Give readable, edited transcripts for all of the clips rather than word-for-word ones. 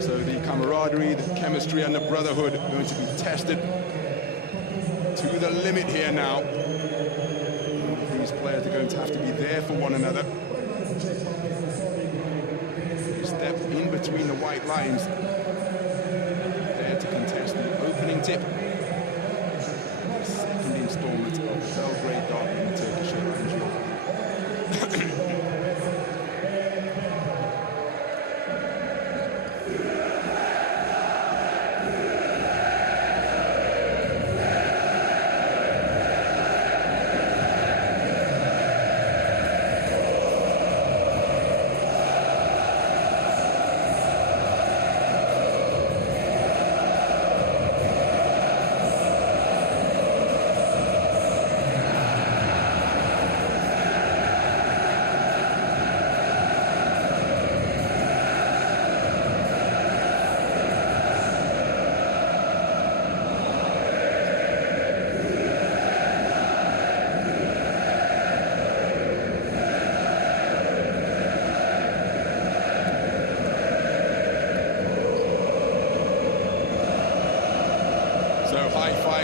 So the camaraderie, the chemistry and the brotherhood are going to be tested to the limit here now. These players are going to have to be there for one another. Step in between the white lines. There to contest the opening tip. The second installment of the Belgrade derby in the Turkish Airlines Euroleague.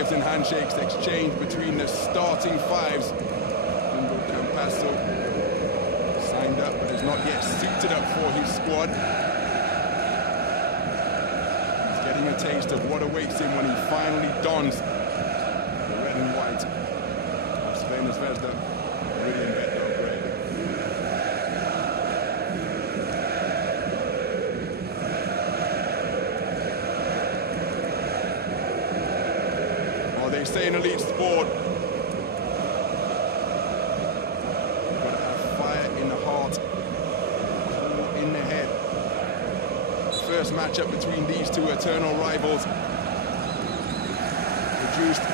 And handshakes exchanged between the starting fives. Facundo Campazzo signed up but is not yet suited up for his squad. He's getting a taste of what awaits him when he finally dons the red and white of Crvena Zvezda. Really bet Belgrade. They say in elite sport, you've got to have fire in the heart, cool in the head. First matchup between these two eternal rivals produced a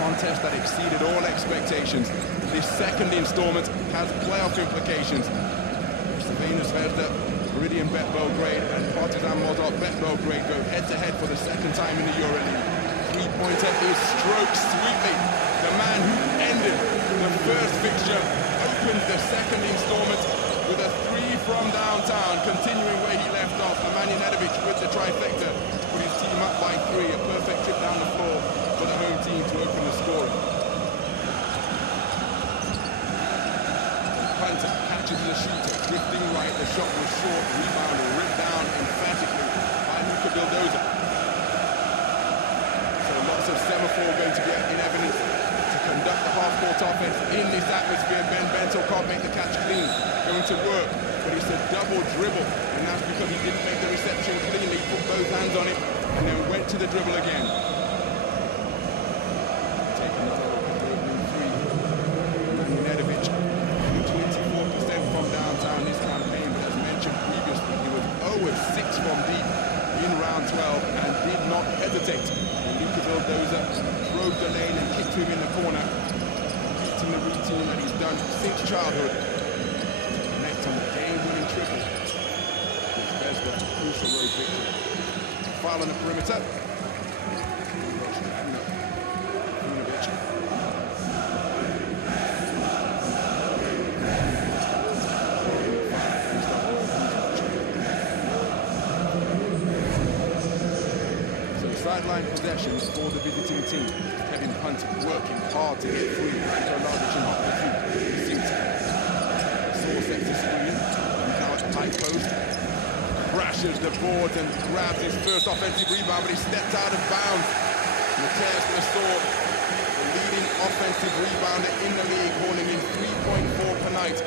contest that exceeded all expectations. This second installment has playoff implications. Crvena Zvezda, Meridian Bet Belgrade, and Partizan Bet Belgrade go head-to-head for the second time in the Euroleague. Three-pointer is stroked sweetly. The man who ended the first fixture opens the second installment with a three from downtown, continuing where he left off. Nemanja Nedovic with the trifecta to put his team up by three. A perfect trip down the floor for the home team to open the scoring. Punter catches the shooter, drifting right. The shot was short, rebound ripped down emphatically by Luca Vildoza. Of semaphore going to be in evidence to conduct the half-court offense in this atmosphere. Ben Bentil can't make the catch clean, going to work, but it's a double dribble, and that's because he didn't make the reception cleanly. He put both hands on it and then went to the dribble again. Taking the opening three. Nedovic, 24% from downtown this campaign, but as mentioned previously, he was 0-6 from deep in round 12 and did not hesitate. Luca Vildoza drove the lane and kicked him in the corner, repeating the routine that he's done since childhood. Connect on the game-winning triple. Zvezda, crucial road victory. Foul on the perimeter. Uros Trifunovic. Sideline possessions for the visiting team. Kevin Punter working hard to get through. Branko Lazic and off the feet. Lessort sets the screen. He's now at the high post. Crashes the boards and grabs his first offensive rebound, but he stepped out of bounds. Mathias Lessort, the leading offensive rebounder in the league, hauling in 3.4 per night.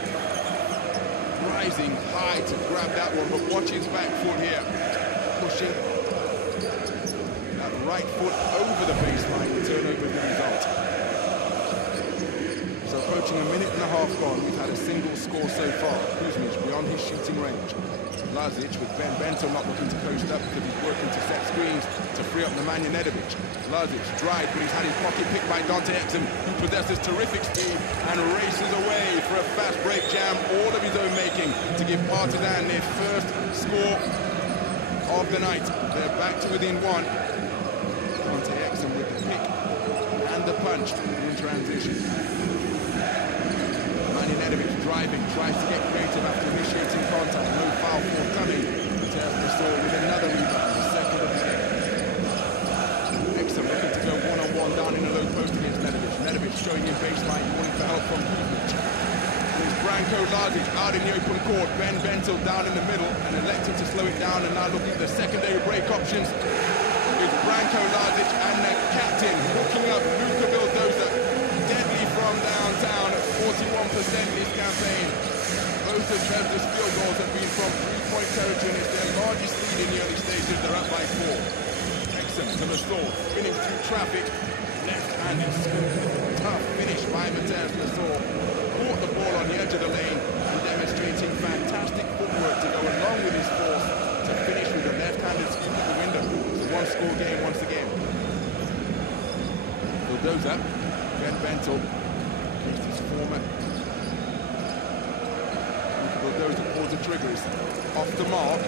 Rising high to grab that one, but watch his back foot here. Pushing right foot over the baseline to turn over the result. So approaching a minute and a half gone, we've had a single score so far. Kuzmic beyond his shooting range. Lazic with Ben Bentil not looking to post up because he's working to set screens to free up Nemanja Nedovic. Lazic drives, but he's had his pocket picked by Dante Exum, who possesses terrific speed and races away for a fast break jam, all of his own making, to give Partizan their first score of the night. They're back to within one. Dante Exum with the pick and the punch in transition. Nemanja Nedovic driving, tries to get creative after initiating contact. No foul forthcoming. Mathias Lessort with another Branko Lazic out in the open court. Ben Bentil down in the middle and elected to slow it down, and now looking at the secondary break options with Branko Lazic and the captain hooking up Luca Vildoza, deadly from downtown at 41% this campaign. Both of Zvezda's field goals have been from three-point territory, and it's their largest lead in the early stages. They're up by 4. Exum to Lessort, spinning through traffic, left-handed, tough finish by Mathias Lessort. Caught the ball on the edge of the lane and demonstrating fantastic footwork to go along with his force to finish with a left-handed scoop at the window. It's a one-score game once again. Vildoza, Ben Bentil, against his former. Vildoza pulls the triggers, off the mark.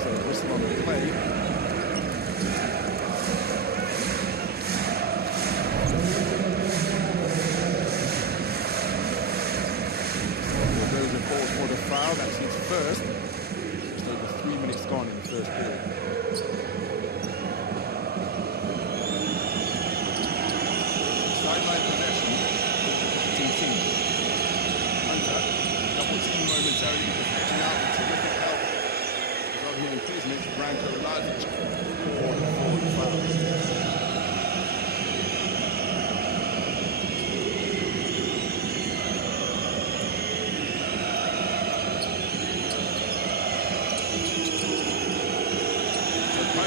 So whistle on the play. For the foul, that's his first. Just over 3 minutes gone in the first period. Sideline possession. Team. Punter, double team momentarily, reaching out with terrific help. Ognen Kuzmic, Branko Lazic for the forward foul.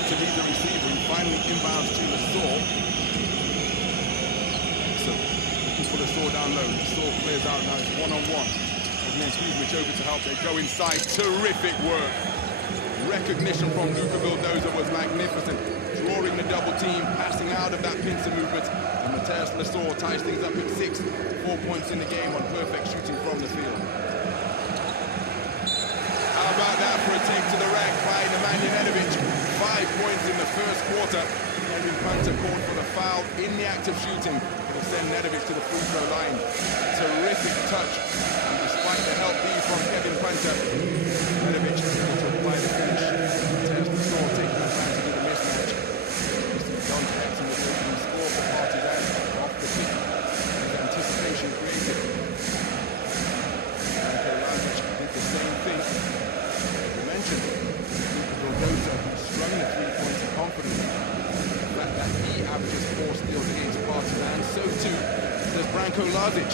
To meet the receiver, who finally inbounds to Lessort. So, looking for Lessort down low. Lessort clears out now, it's one-on-one. Ognen Kuzmic over to help, they go inside. Terrific work. Recognition from Luca Vildoza was magnificent. Drawing the double team, passing out of that pincer movement. And Mathias Lessort ties things up at 6. 4 points in the game on perfect shooting from the field. How about that for a take to the rack by Nemanja Nedovic? 5 points in the first quarter. Kevin Punter called for the foul in the act of shooting. It'll send Nedovic to the free throw line. Terrific touch. And despite the help from Kevin Punter, Nedovic able to apply the finish. Mathias Lessort taking advantage of the mismatch. Dante Exum with the opening score for Partizan off the kick. With anticipation created. Nikola Ivanovic did the same thing. As I mentioned, Vildoza strung the 3 points of confidence. The fact that he averages 4 steals against Partizan, so too does Branko Lazic.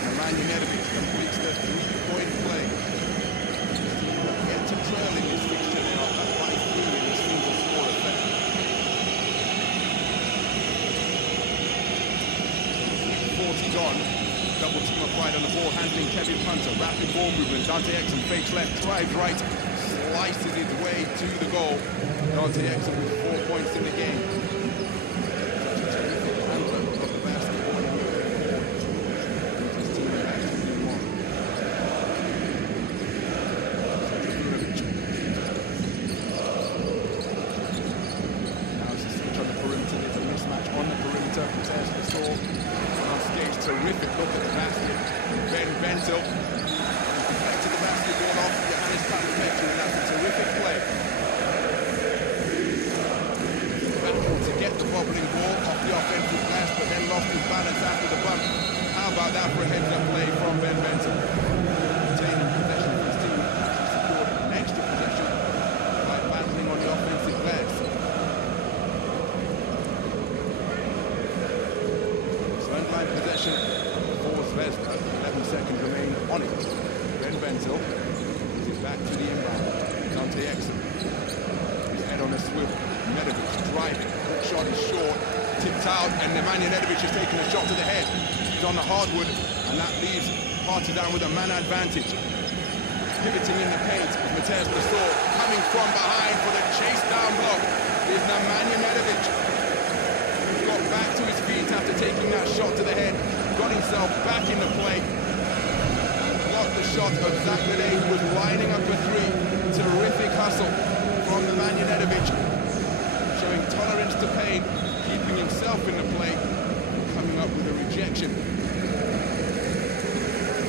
Nemanja Nedovic completes the 3-point play. Yet to trail in this fixture now, up by 3 in a single score effect. 40 gone. Double team applied on the ball, handling Kevin Punter. Rapid ball movement. Dante Exum fakes left, drives right, slices his way to the goal. Dante Exum with 4 points in the game. Such a terrific handler of the basketball. His team actually won. Now it's a switch on the perimeter. There's a mismatch on the perimeter. Mathias Lessort. Terrific look at the basket. Ben Bentil deflected the basketball off Ioannis Papapetrou, and that's a terrific play. Battled to get the bobbling ball off the offensive glass, but then lost his balance after the bump. How about that for a heads-up play from Ben Bentil? Retaining possession for his team, secured an extra possession by battling on the offensive glass. Possession for Zvezda. 11 seconds remain on it. Ben Bentil is it back to the inbound. Dante Exum. His head on a swivel. Nedovic driving. Hook shot is short. Tipped out, and Nemanja Nedovic is taking a shot to the head. He's on the hardwood, and that leaves Partizan with a man advantage. Pivoting in the paint with Mathias Lessort coming from behind for the chase down block is Nemanja Nedovic. Got back to his feet after taking that shot to the head, got himself back in the play, and blocked the shot of Zach LeDay, who was lining up a 3. Terrific hustle from Nemanja Nedovic, showing tolerance to pain, keeping himself in the play, coming up with a rejection.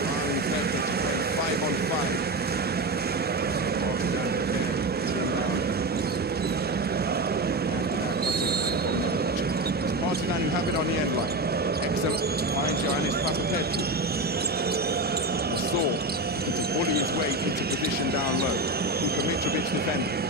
Allowing Zvezda to play 5-on-5. Partizan, who have it into position down low. Luka Mitrovic defending.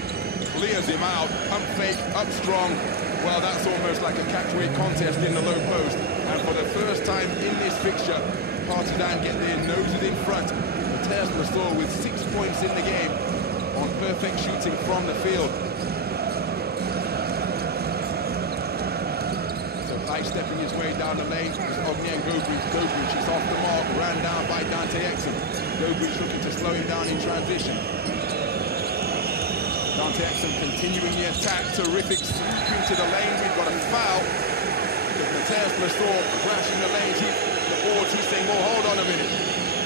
Clears him out, pump fake, up strong. Well, that's almost like a catch-weight contest in the low post. And for the first time in this fixture, Partizan get their noses in front. Mathias Lessort with 6 points in the game on perfect shooting from the field. So high-stepping his way down the lane is Ognjen Dobric. Dobric is off the mark, ran down by Dante Exum. Dobric looking to slow him down in transition. Dante Exum continuing the attack, terrific sweep into the lane. We've got a foul. Mathias Lessort crashing the lanes, the boards. He's saying, well, hold on a minute.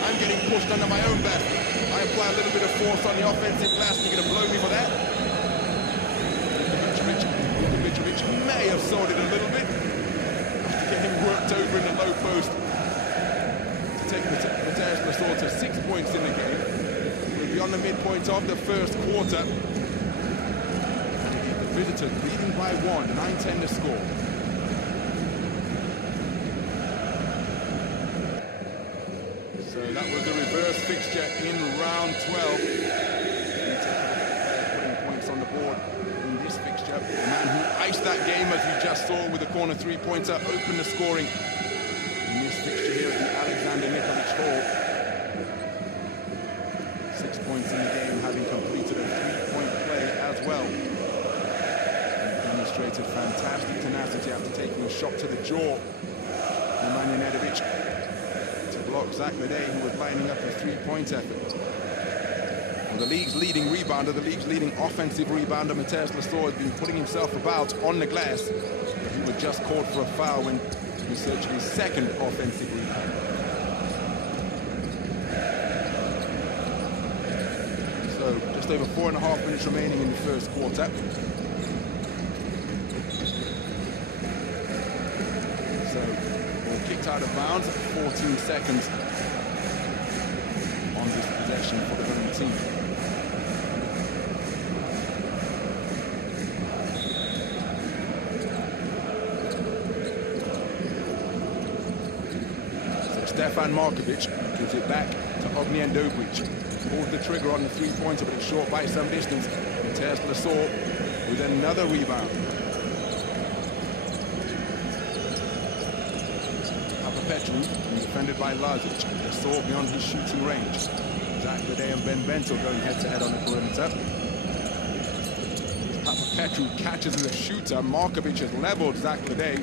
I'm getting pushed under my own basket. I apply a little bit of force on the offensive glass. You're going to blow me for that? Luka Mitrovic may have sold it a little bit to get him worked over in the low post to take Mathias Lessort to 6 points in the game. We'll be on the midpoint of the first quarter. Visitors leading by 1, 9-10 to score. So that was the reverse fixture in round 12. Putting points on the board in this fixture. The man who iced that game, as we just saw, with a corner three-pointer, opened the scoring in this fixture here at the Alexander Nikolic Hall. 6 points in the game, having completed a three-point play as well. Demonstrated fantastic tenacity after taking a shot to the jaw. Nemanja Nedovic to block Zach LeDay, who was lining up a three-point effort. Well, the league's leading rebounder, the league's leading offensive rebounder, Mathias Lessort, has been putting himself about on the glass, but he was just called for a foul when he searched his second offensive rebound. So just over 4.5 minutes remaining in the first quarter. Kicked out of bounds, 14 seconds on this possession for the home team. So Stefan Markovic gives it back to Ognjen Dobric. Pulls the trigger on the three-pointer, but it's short by some distance. Mathias Lessort with another rebound. Papapetrou, defended by Lazic. Lessort beyond his shooting range. Zach LeDay and Ben Bentil going head-to-head on the perimeter. Papapetrou catches as a shooter. Markovic has leveled Zach LeDay.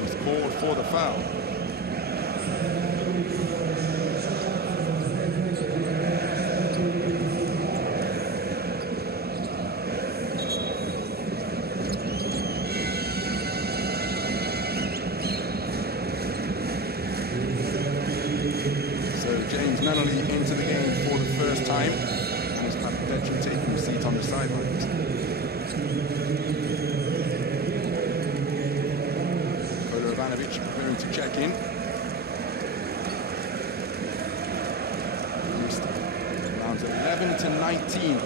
He's called for the foul. James Nunnally into the game for the first time, and it's Papapetrou taking a seat on the sidelines. Nikola Ivanovic preparing to check in. Rounds 11 to 19.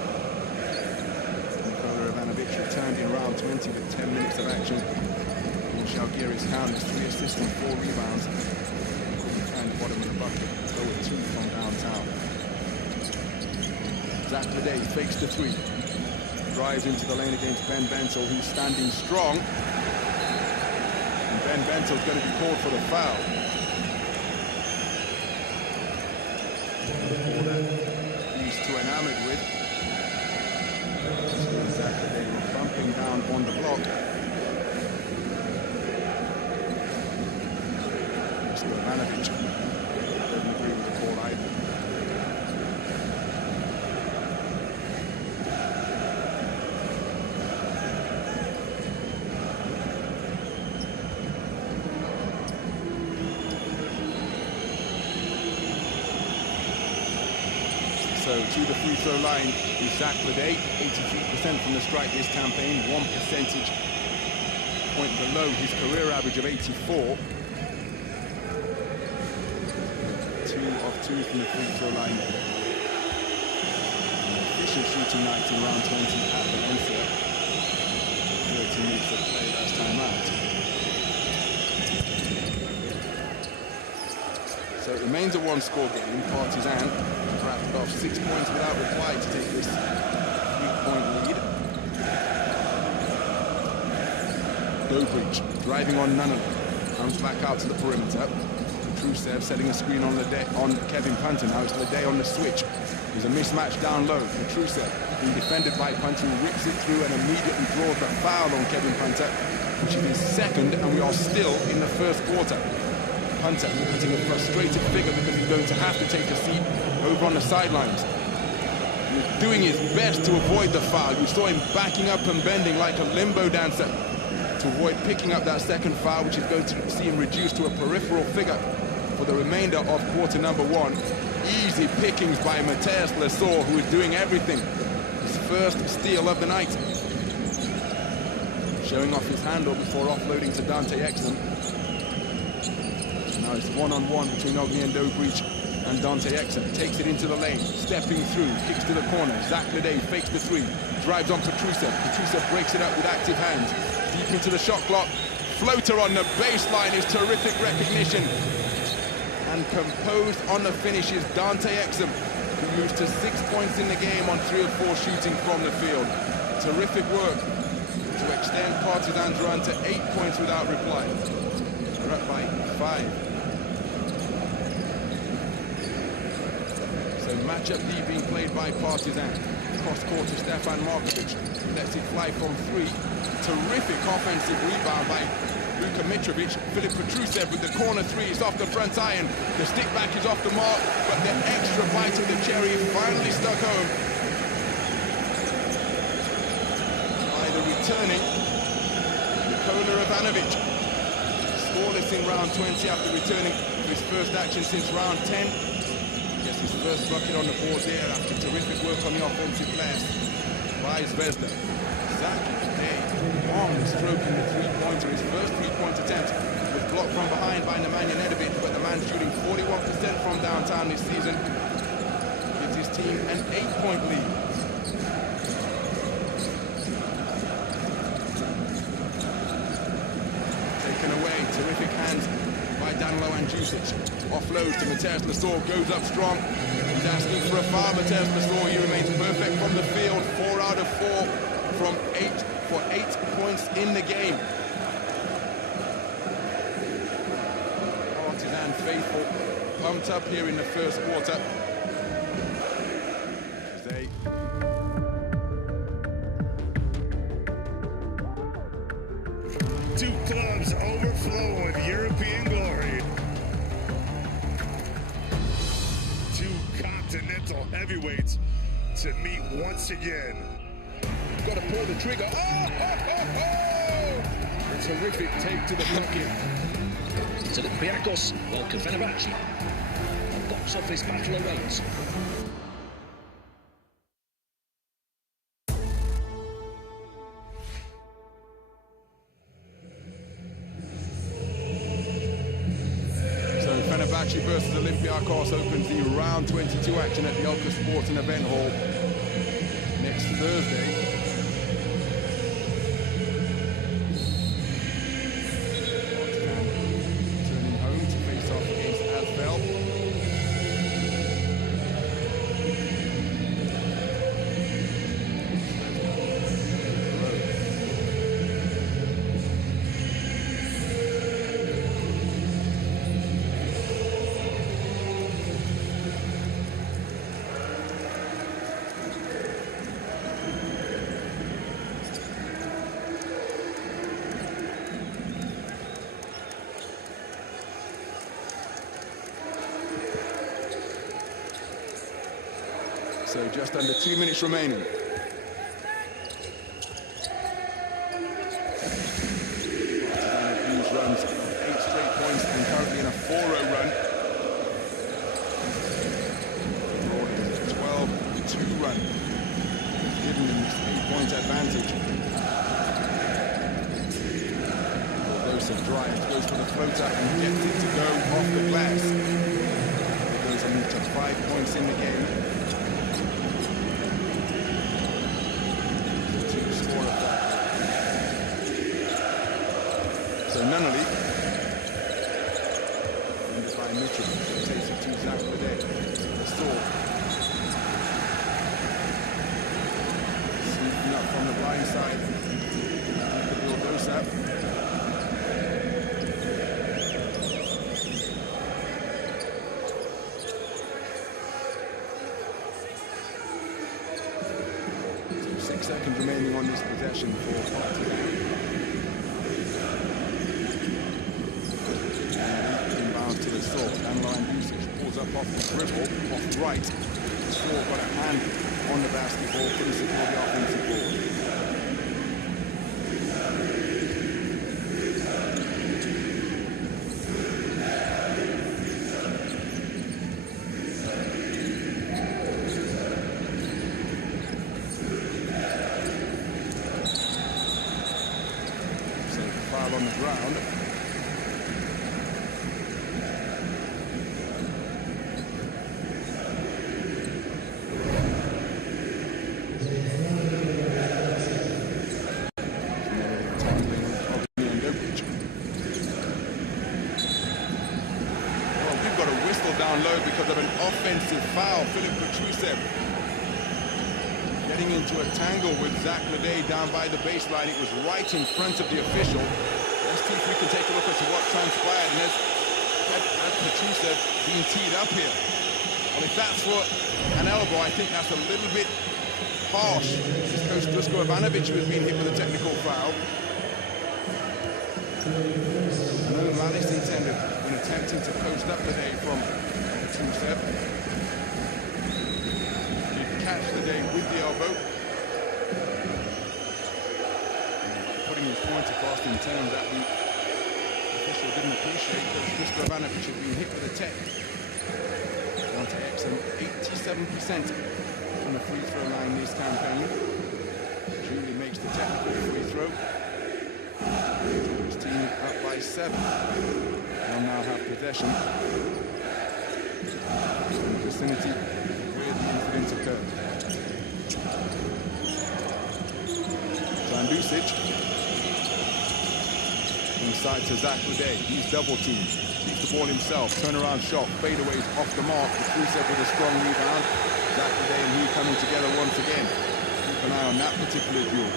Nikola Ivanovic returned in round 20 with 10 minutes of action. In Žalgiris counters, 3 assists and 4 rebounds. And bottom of the bucket. 2 from downtown. Zach LeDay fakes the 3. Drives into the lane against Ben Bentil, who's standing strong. And Ben Bentil's going to be called for the foul. Ball that he's too enamored with. So Zach LeDay bumping down on the block. Mr. Ivanovic. So to the free throw line is Zach LeDay, 83% from the strike this campaign, 1 percentage point below his career average of 84. 2 of 2 from the free throw line. Efficient shooting night in round 20 at Valencia. 13 minutes of play last time out. So it remains a one-score game. Partizan wrapped off 6 points without reply to take this 3-point lead. Dobric driving on Nunnally. Comes back out to the perimeter. Petrusev setting a screen on LeDay, on Kevin Punter. Now it's LeDay on the switch. There's a mismatch down low. Petrusev being defended by Punter, who rips it through and immediately draws the foul on Kevin Punter, which is his second, and we are still in the first quarter. Punter putting a frustrated figure because he's going to have to take a seat over on the sidelines. He's doing his best to avoid the foul. You saw him backing up and bending like a limbo dancer to avoid picking up that second foul, which is going to see him reduced to a peripheral figure for the remainder of quarter number one. Easy pickings by Mathias Lessort, who is doing everything. His first steal of the night. Showing off his handle before offloading to Dante Exum. Now it's one-on-one between Ognjen Dobric and Dante Exum. Takes it into the lane, stepping through, kicks to the corner. Zach LeDay fakes the three, drives on Petrusev. Petrusev breaks it up with active hands. Deep into the shot clock. Floater on the baseline is terrific recognition. And composed on the finish is Dante Exum, who moves to 6 points in the game on 3 of 4 shooting from the field. Terrific work to extend Partizan's run to 8 points without reply. They're up by 5. So matchup D being played by Partizan. Cross court to Stefan Markovic. Lets it fly from 3. Terrific offensive rebound by Luka Mitrovic. Filip Petrusev with the corner 3 is off the front iron. The stick back is off the mark, but the extra bite of the cherry finally stuck home. By the returning Nikola Ivanovic. Scoreless in round 20 after returning to his first action since round 10. Gets his first bucket on the board there after terrific work on the offensive glass by Zvezda. Zach LeDay stroking the three-pointer. His first three-point attempt was blocked from behind by Nemanja Nedovic, but the man shooting 41% from downtown this season gives his team an 8-point lead. Taken away, terrific hands by Danilo Andjusic. Offloads to Mathias Lessort, goes up strong. He's asking for a foul. Mathias Lessort, he remains perfect from the field. 4 out of 4 from 8 for 8 points in the game. Partizan faithful pumped up here in the first quarter. They two clubs overflow with European glory. Two continental heavyweights to meet once again. got to pull the trigger. Oh! A terrific take to the pocket. To the Olympiacos, while Fenerbahce. A box office battle awaits. Fenerbahce versus Olympiacos opens the round 22 action at the Alka Sports and Event Hall next Thursday. Turning home to face off against Asvel. So just under 2 minutes remaining. Partizan Blues runs 8 straight points and currently in a 4-0 run. Rolling a 12-2 run. Giving them this 3-point advantage. Vildoza drives, goes for the floater and gets it to go off the glass. Vildoza moves to 5 points in the game. So Nunnally, by Mitrovic takes it to Zach LeDay. Lessort. Sneaking up from the blind side. Luca Vildoza. So 6 seconds remaining on this possession for Partizan. To the Lessort, and Ioannis pulls up off the dribble, off right. Lessort got a hand on the basketball, couldn't secure the offensive ball. So foul on the ground. Down low because of an offensive foul. Filip Petrusev getting into a tangle with Zach LeDay down by the baseline. It was right in front of the official. Let's see if we can take a look at what transpired. And has Petrusev being teed up here? Well, if that's for an elbow, I think that's a little bit harsh. It's Coach Dusko Ivanovic who has been hit with a technical foul. No malice intended when attempting to post up LeDay from Petrusev. Did catch LeDay with the elbow. Putting his point across in terms that the official didn't appreciate. Coach Dusko Ivanovic had been hit with a tech. Dante Exum 87% from the free throw line this campaign. Julie makes the technical free throw. His team up by 7. They'll now have possession in the vicinity where the incident occurred. Dusic inside to Zach LeDay. He's double teamed. Keeps the ball himself. Turnaround shot. Fadeaways off the mark. Petrusev with a strong rebound. Zach LeDay and he coming together once again. Keep an eye on that particular duel.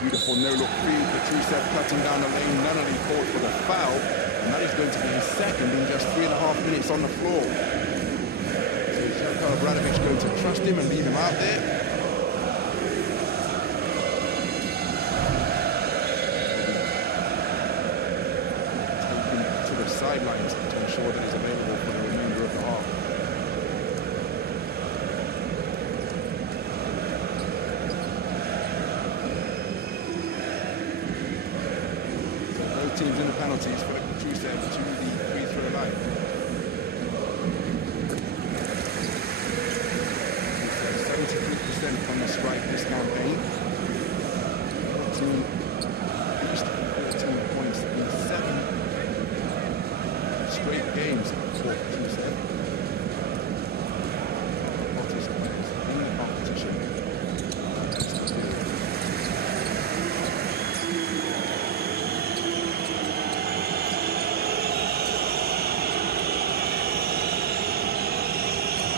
Beautiful no-look feed. Petrusev cutting down the lane. Nunnally called for the foul. And that is going to be his second in just 3.5 minutes on the floor. So is Nikola Ivanovic going to trust him and leave him out there? Taken to the sidelines to ensure that he's available for the remainder of the half. Teams in the penalties for Petrusev to the free throw line. 73% from the strike this campaign. Team reached 14 points in 7 straight games for Petrusev. Hottest players in the competition.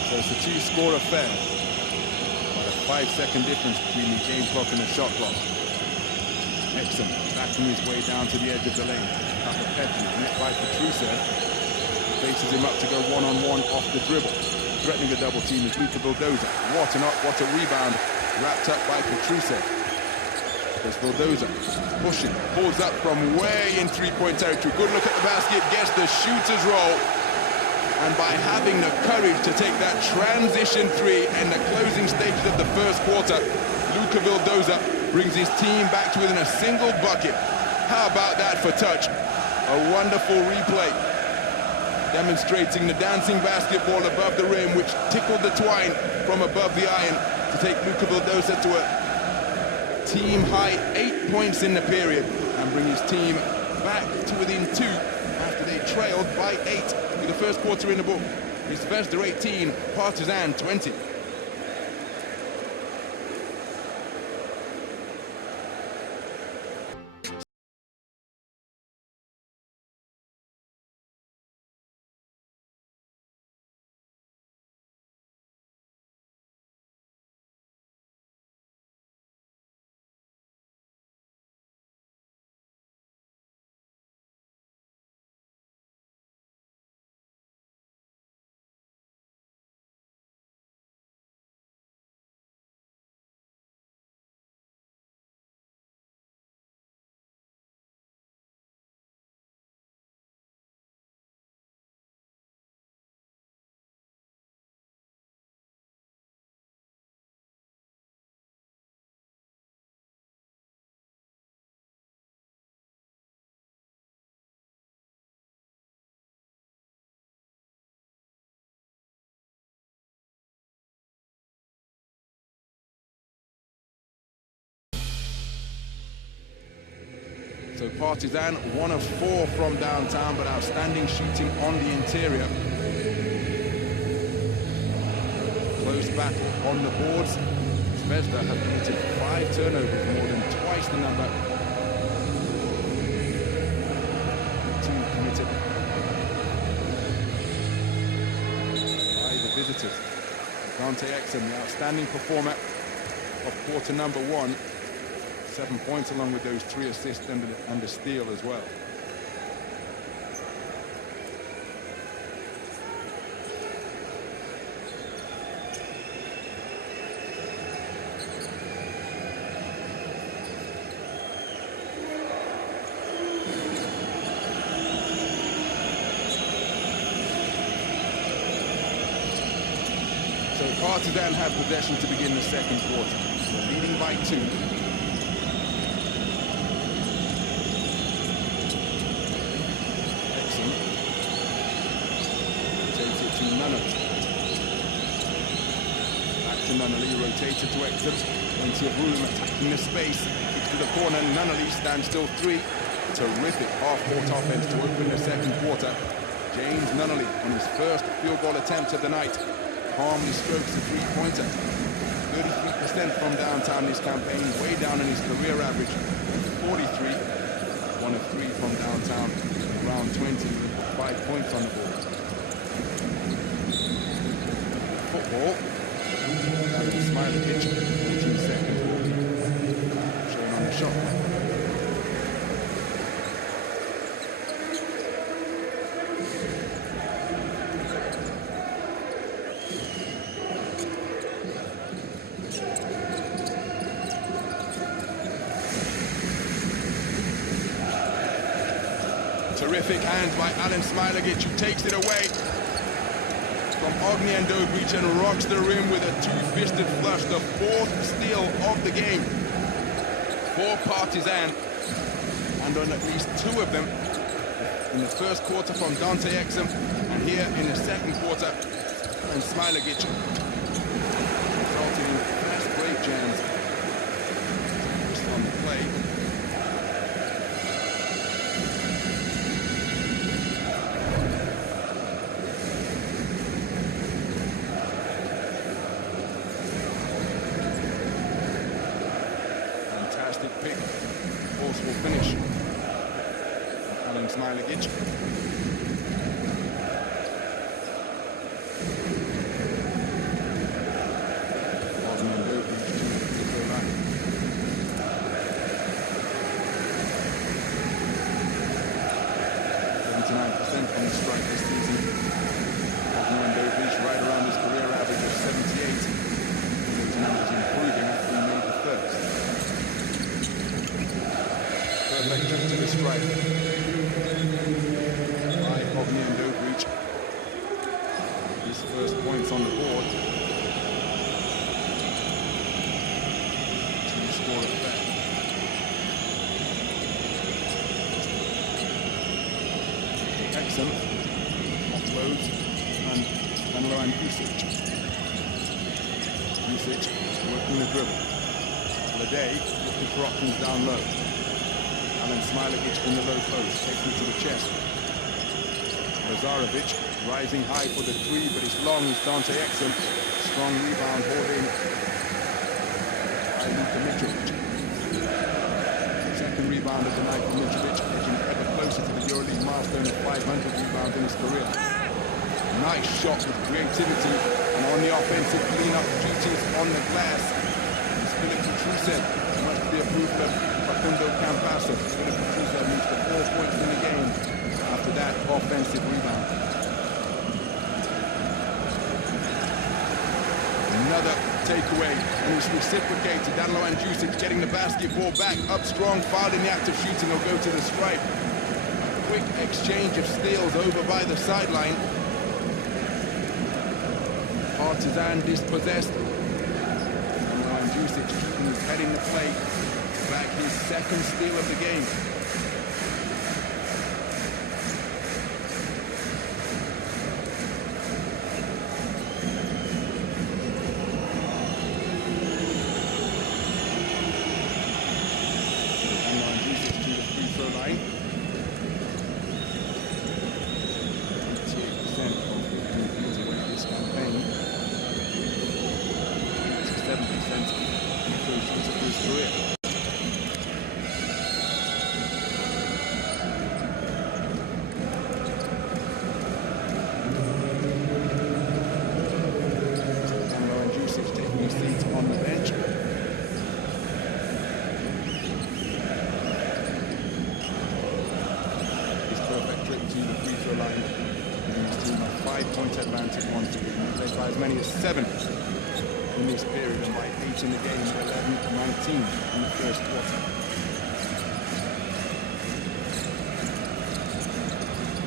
So it's a 2-score affair, but a 5-second difference between the game clock and the shot clock. Exum backing his way down to the edge of the lane. Papapetrou, met by Petrusev, faces him up to go one-on-one off the dribble. Threatening a double team is Luca Vildoza. What a rebound, wrapped up by Petrusev. There's Vildoza pushing, pulls up from way in three-point territory. Good look at the basket, gets the shooter's roll. And by having the courage to take that transition three in the closing stages of the first quarter, Luca Vildoza brings his team back to within a single bucket. How about that for touch? A wonderful replay, demonstrating the dancing basketball above the rim, which tickled the twine from above the iron to take Luca Vildoza to a team-high 8 points in the period and bring his team back to within 2 after they trailed by 8 with the first quarter in the book. It's Zvezda 18, Partizan 20. So Partizan, 1 of 4 from downtown, but outstanding shooting on the interior. Close battle on the boards. Zvezda have committed 5 turnovers, more than twice the number. 2 committed by the visitors. Dante Exum, the outstanding performer of quarter number 1. 7 points along with those 3 assists and a steal as well. So Partizan have possession to begin the second quarter. They're leading by 2. Nunnally. Back to Nunnally, rotated to Exum. Plenty of room, attacking the space. Kicks to the corner, Nunnally stands still 3. Terrific half-court offense to open the second quarter. James Nunnally on his first field goal attempt of the night. Calmly strokes the 3-pointer. 33% from downtown this campaign, way down in his career average. 43. 1 of 3 from downtown, around 20, with 5 points on the board. Football. Alen Smailagic, 18 seconds. Showing on the shot. Terrific hands by Alen Smailagic, who takes it away from Ognjen Dobric and rocks the rim with a 2-fisted flush, the 4th steal of the game for Partizan, and on at least 2 of them in the first quarter from Dante Exum, and here in the second quarter, and Smailagic, resulting in fast break jams on the play. Pick, forceful finish. Alen Smailagic. Ognen Dobric to go back. 79% from the strike this season. Ognen Dobric right around his career average of 78. Those numbers improving after he made the first. Perfect trip to the strike by Ognjen Dobric. His first points on the board. To score it back. Exum offloads and Uros Trifunovic working the dribble. LeDay looking for options down low. Alen Smailagic in the low post, taking it to the chest. Lazarevic rising high for the 3, but it's long. It's Dante Exum. Strong rebound, hauled in by Luka Mitrovic. Second rebound of the night for Mitrovic, edging ever closer to the Euroleague milestone of 500 rebounds in his career. Nice shot with creativity, and on the offensive cleanup duties on the glass. Filip Petrusev must be approved of Facundo Campazzo. Filip Petrusev needs the 4 points in the game after that offensive rebound. Another takeaway, and it's reciprocated. Ioannis Papapetrou getting the basketball back, up strong, fouled in the act of shooting, will go to the stripe. Quick exchange of steals over by the sideline. Partizan dispossessed. Ioannis Papapetrou keeping his head in the play. Back his second steal of the game. 5-point advantage once again. Led by as many as 7 in this period and by 8 in the game, 11-19 in the first quarter.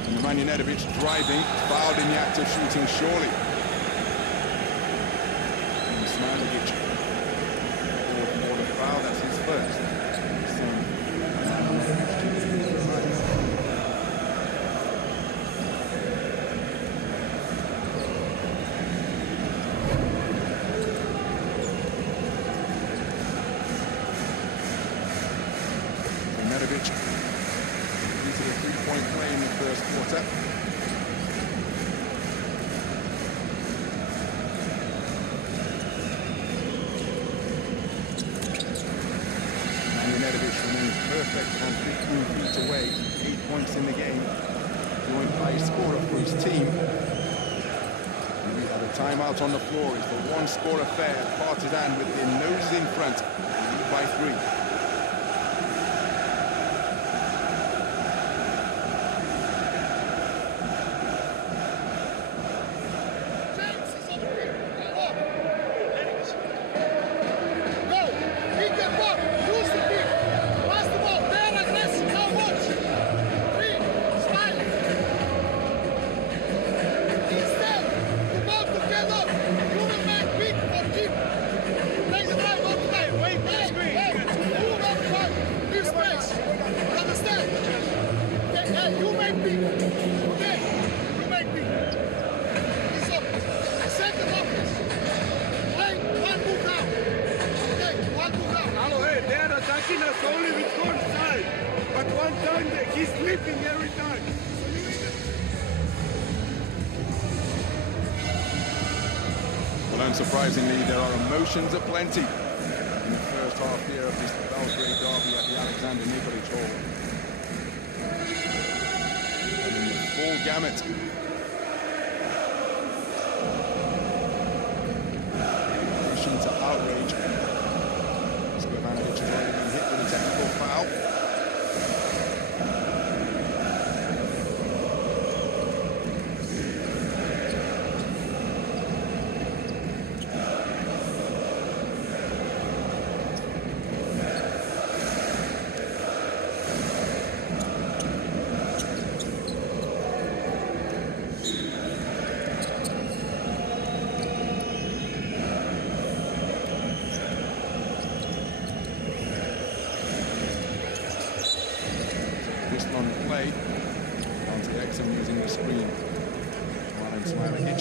And Nemanja Nedovic driving, fouled in the act of shooting surely. And Smailagic for the foul, that's his first. Timeout on the floor is the one-score affair. Partizan with their noses in front, lead by 3. Unsurprisingly, there are emotions aplenty in the first half here of this Belgrade derby at the Alexander Nikolic Hall. And in the full gamut. Rushing to outrage. Ivanovic has already been hit with a technical foul. On the play, Dante Exum using the screen. Alen Smailagic.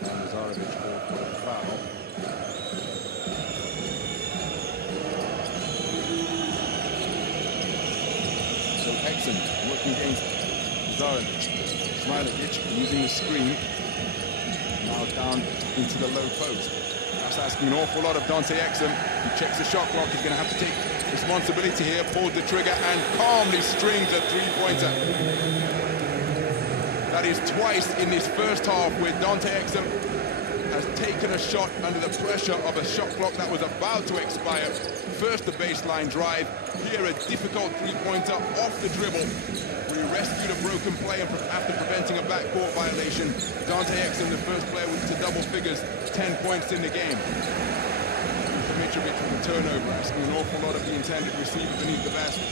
Stefan Lazarevic called for a foul. So Exum working against Lazarevic. Smailagic using the screen. Now down into the low post. That's asking an awful lot of Dante Exum. He checks the shot clock. He's going to have to take responsibility here. Pulls the trigger and calmly strings a 3-pointer. That is twice in this first half where Dante Exum has taken a shot under the pressure of a shot clock that was about to expire. First the baseline drive. Here a difficult 3-pointer off the dribble. We rescued a broken play after preventing a backcourt violation. Dante Exum, the first player with to double figures, 10 points in the game. Luka Mitrovic with a turnover, asking an awful lot of the intended receiver beneath the basket.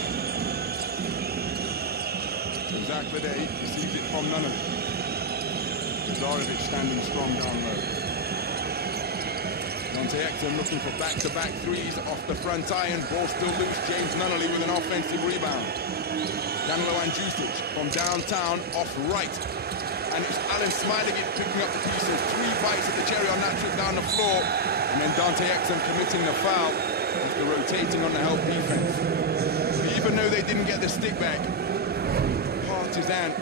So Zach LeDay receives it from Nunnally. Lazarevic standing strong down low. Dante Exum looking for back-to-back threes off the front iron. Ball still loose. James Nunnally with an offensive rebound. Danilo Andjusic from downtown off right. And it's Alen Smailagic picking up the pieces. 3 bites at the cherry on that trip down the floor. And then Dante Exum committing the foul after rotating on the help defense. Even though they didn't get the stick back, Partizan,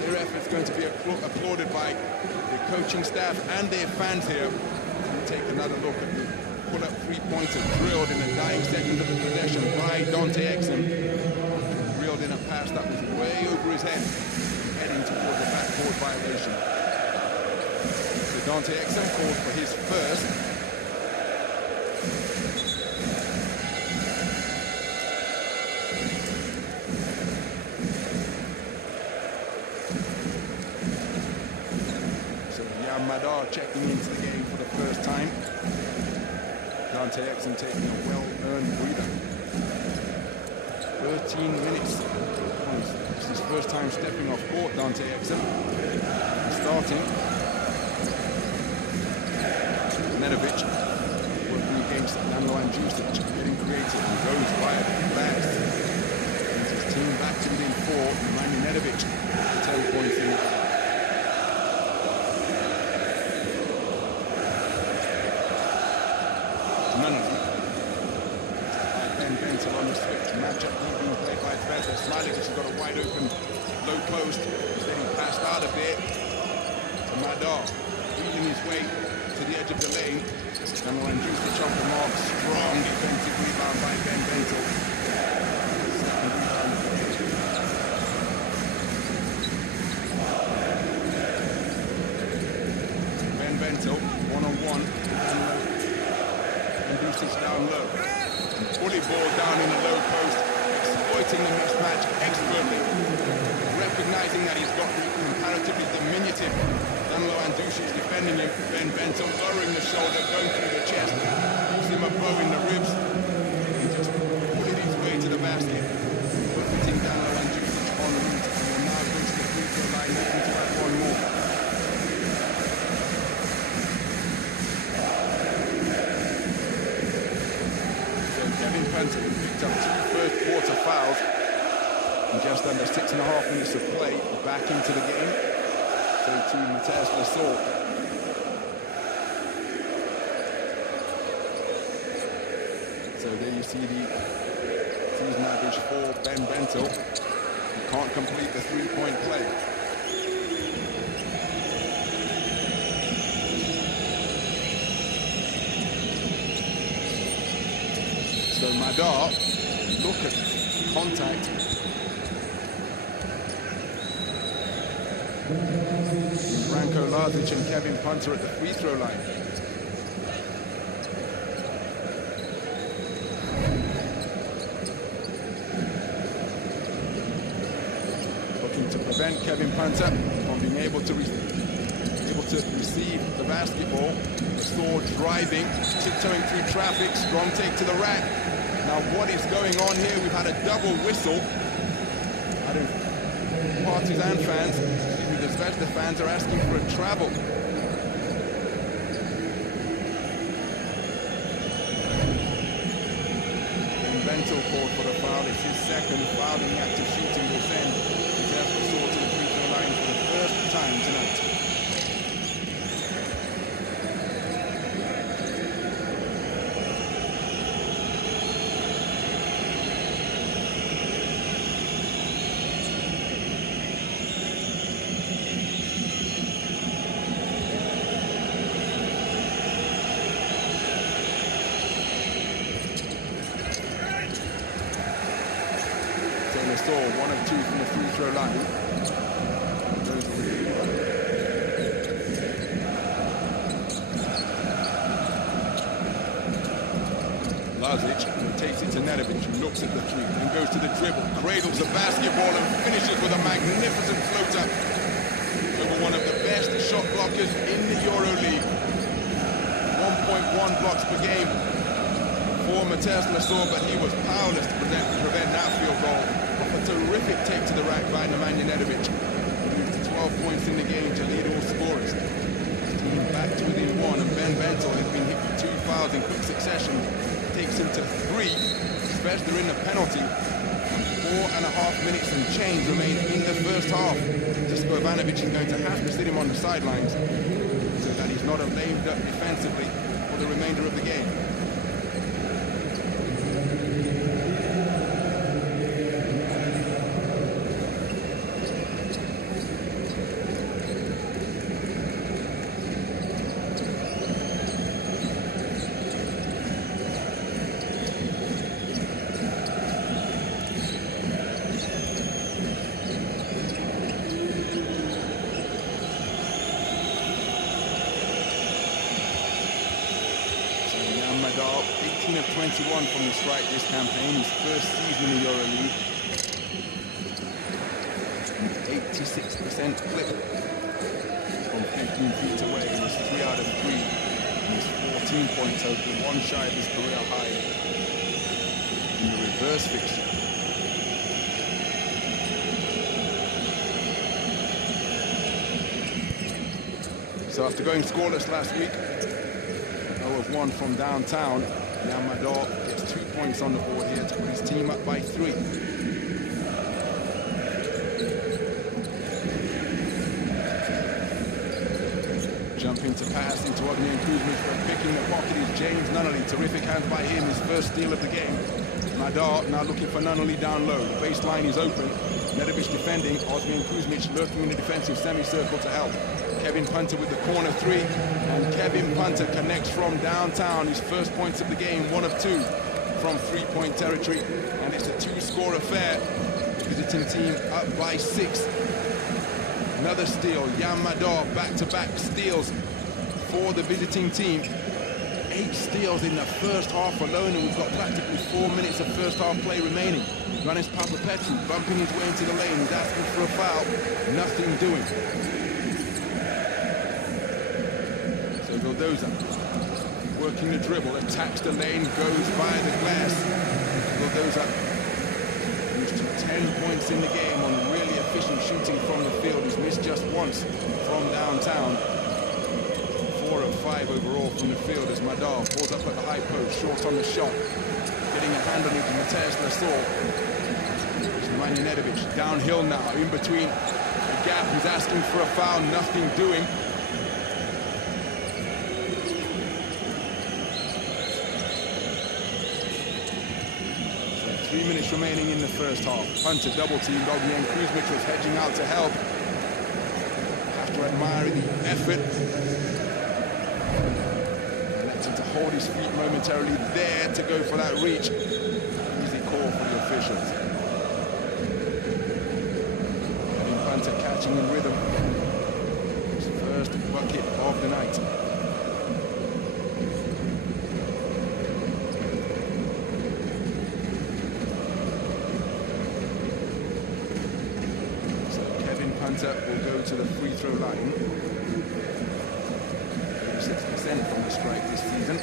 their effort's going to be applauded by the coaching staff and their fans here. We'll take another look at the pull-up 3-pointer drilled in the dying seconds of the possession by Dante Exum. In a pass that was way over his head, heading towards the backboard violation. So Dante Exum called for his first. Madar checking into the game for the first time. Dante Exum taking a well-earned breather. 13 minutes. This is his first time stepping off court, Dante Exum. Starting. Nedovic working against Nemanja Nedovic, getting creative and goes via Laz. Brings his team back to within 4. Nemanja Nedovic, 10 points in. Nunnally. Ben Bentil on the switch. Matchup being played by Zvezda. Smailagic has got a wide open low post. He's getting passed out of there to Madar. Weaving his way to the edge of the lane. And Nedovic off the mark. Strong defensive rebound by Ben Bentil. Second rebound. Ben Bentil, one-on-one. Nedovic down low. Bully ball down in the low post. Exploiting the mismatch expertly. Recognizing that he's got comparatively diminutive Nedovic is defending him. Ben Bentil lowering the shoulder, going through the chest, gives him a blow in the ribs. He just pulling his way to the basket. Putting Nedovic on route, and will now go to the free throw line, looking to add one more. So Kevin Punter picked up 2 first quarter fouls in just under 6.5 minutes of play, back into the game. So to Mathias Lessort. So there you see the season average for Ben Bentil. He can't complete the 3-point play. So Madar, look at contact. Branko Lazic and Kevin Punter at the free throw line. Looking to prevent Kevin Punter from being able to receive the basketball. Lessort driving, tiptoeing through traffic, strong take to the rack. Now what is going on here? We've had a double whistle. Partizan fans, the Zvezda fans are asking for a travel. And Bentil called for the foul. It's his second fouling after shooting will send Mathias Lessort to the free throw line for the first time tonight. Lessort, 1 of 2 from the free throw line. Lazic takes it to Nedovic, who looks at the 3 and goes to the dribble, cradles the basketball and finishes with a magnificent floater over one of the best shot blockers in the Euroleague. 1.1 blocks per game for Mathias Lessort, but he was powerless to prevent that field goal. A terrific take to the rack by Nemanja Nedovic. 12 points in the game to lead all scorers. Team back to within 1, and Ben Bentil has been hit with 2 fouls in quick succession. Takes him to 3. Zvezda in the penalty. 4.5 minutes and change remain in the first half. Ivanovic is going to have to sit him on the sidelines so that he's not lamed up defensively for the remainder of the game. Yam Madar, 18 of 21 from the strike this campaign, his first season in the Euroleague. 86% clip from 15 feet away. He was 3 out of 3. He's 14 point total, 1 shy of his career high in the reverse fixture. So after going scoreless last week, 0 of 1 from downtown, Yam Madar gets 2 points on the board here to put his team up by 3. Jumping to pass into Ognen Kuzmic, but picking the pocket is James Nunnally. Terrific hand by him, his first steal of the game. Madar now looking for Nunnally down low. The baseline is open. Nedovic defending. Ognen Kuzmic lurking in the defensive semicircle to help. Kevin Punter with the corner 3, and Kevin Punter connects from downtown. His first points of the game, 1 of 2 from 3-point territory, and it's a 2-score affair. Visiting team up by 6. Another steal. Yam Madar back-to-back steals for the visiting team. 8 steals in the first half alone, and we've got practically 4 minutes of first half play remaining. Ioannis Papapetrou bumping his way into the lane. He's asking for a foul. Nothing doing. Vildoza working the dribble, attacks the lane, goes by the glass. Vildoza moves to 10 points in the game on really efficient shooting from the field. He's missed just once from downtown. 4 of 5 overall from the field as Madar pulls up at the high post, short on the shot. Getting a hand on it to Mathias Lessort. Nemanja Nedovic downhill now, in between the gap. He's asking for a foul, nothing doing. 3 minutes remaining in the first half. Punter double-teamed. Ognen Kuzmic was hedging out to help. Have to admire the effort. Elected to hold his feet momentarily there to go for that reach. Easy call for the officials. Kevin Punter catching in rhythm. His first bucket of the night. Will go to the free throw line. 36% from the strike this season.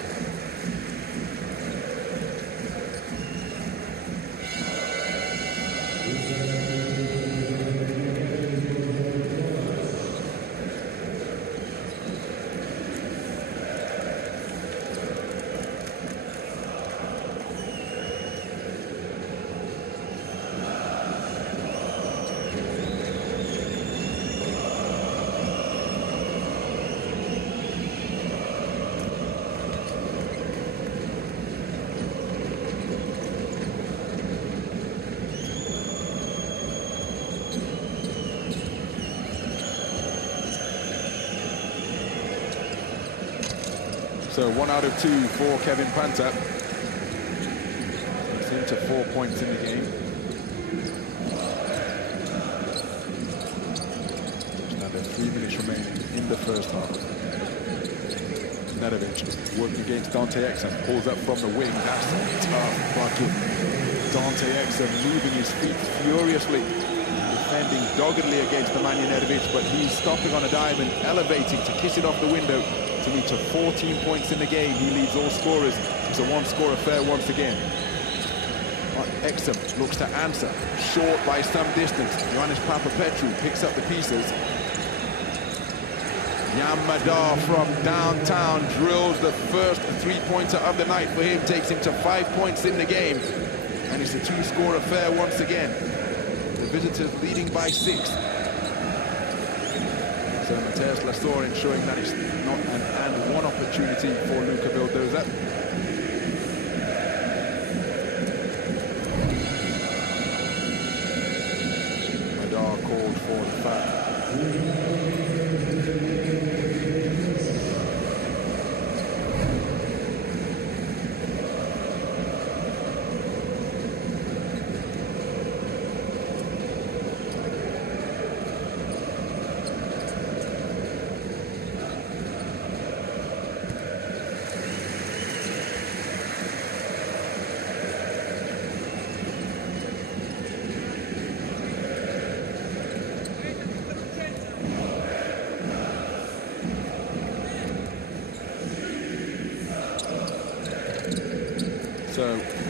So 1 out of 2 for Kevin Punter. He's into 4 points in the game. Just another 3 minutes remaining in the first half. Nedovic working against Dante Exum, pulls up from the wing. That's a tough bucket. Dante Exum moving his feet furiously, defending doggedly against Nemanja Nedovic, but he's stopping on a dime and elevating to kiss it off the window to reach a 14 points in the game. He leads all scorers. It's a 1-score affair once again. Exum looks to answer, short by some distance. Ioannis Papapetrou picks up the pieces. Yam Madar from downtown drills the first 3-pointer of the night for him, takes him to 5 points in the game. And it's a 2-score affair once again. The visitors leading by 6. So Mathias Lessort ensuring that it's not an and-one opportunity for Luca Vildoza. Madar called for the foul.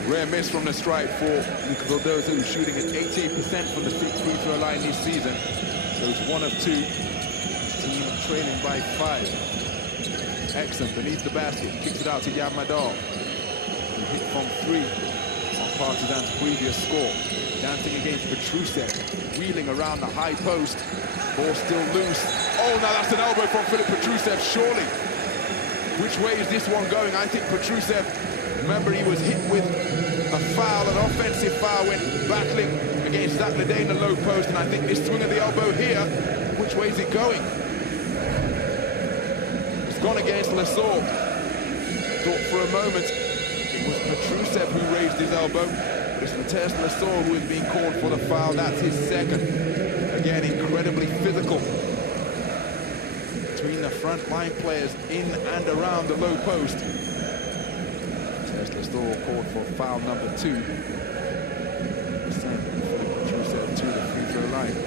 Rare miss from the stripe for Luca Vildoza, who's shooting at 88% from the free throw line this season. So it's 1 of 2. Team trailing by 5. Exum beneath the basket, kicks it out to Yam Madar. He hit from 3 on Partizan's previous score. Dancing against Petrusev, wheeling around the high post. Ball still loose. Oh, now that's an elbow from Filip Petrusev, surely. Which way is this one going? I think Petrusev, remember, he was hit with a foul, an offensive foul, when battling against Zach LeDay in the low post, and I think this swing of the elbow here, which way is it going? It's gone against Lessort. Thought for a moment it was Petrusev who raised his elbow, but it's Mathias Lessort who is being called for the foul. That's his second. Again, incredibly physical between the front line players in and around the low post. Lessort called for foul number 2. Sent Petrusev to the free throw line.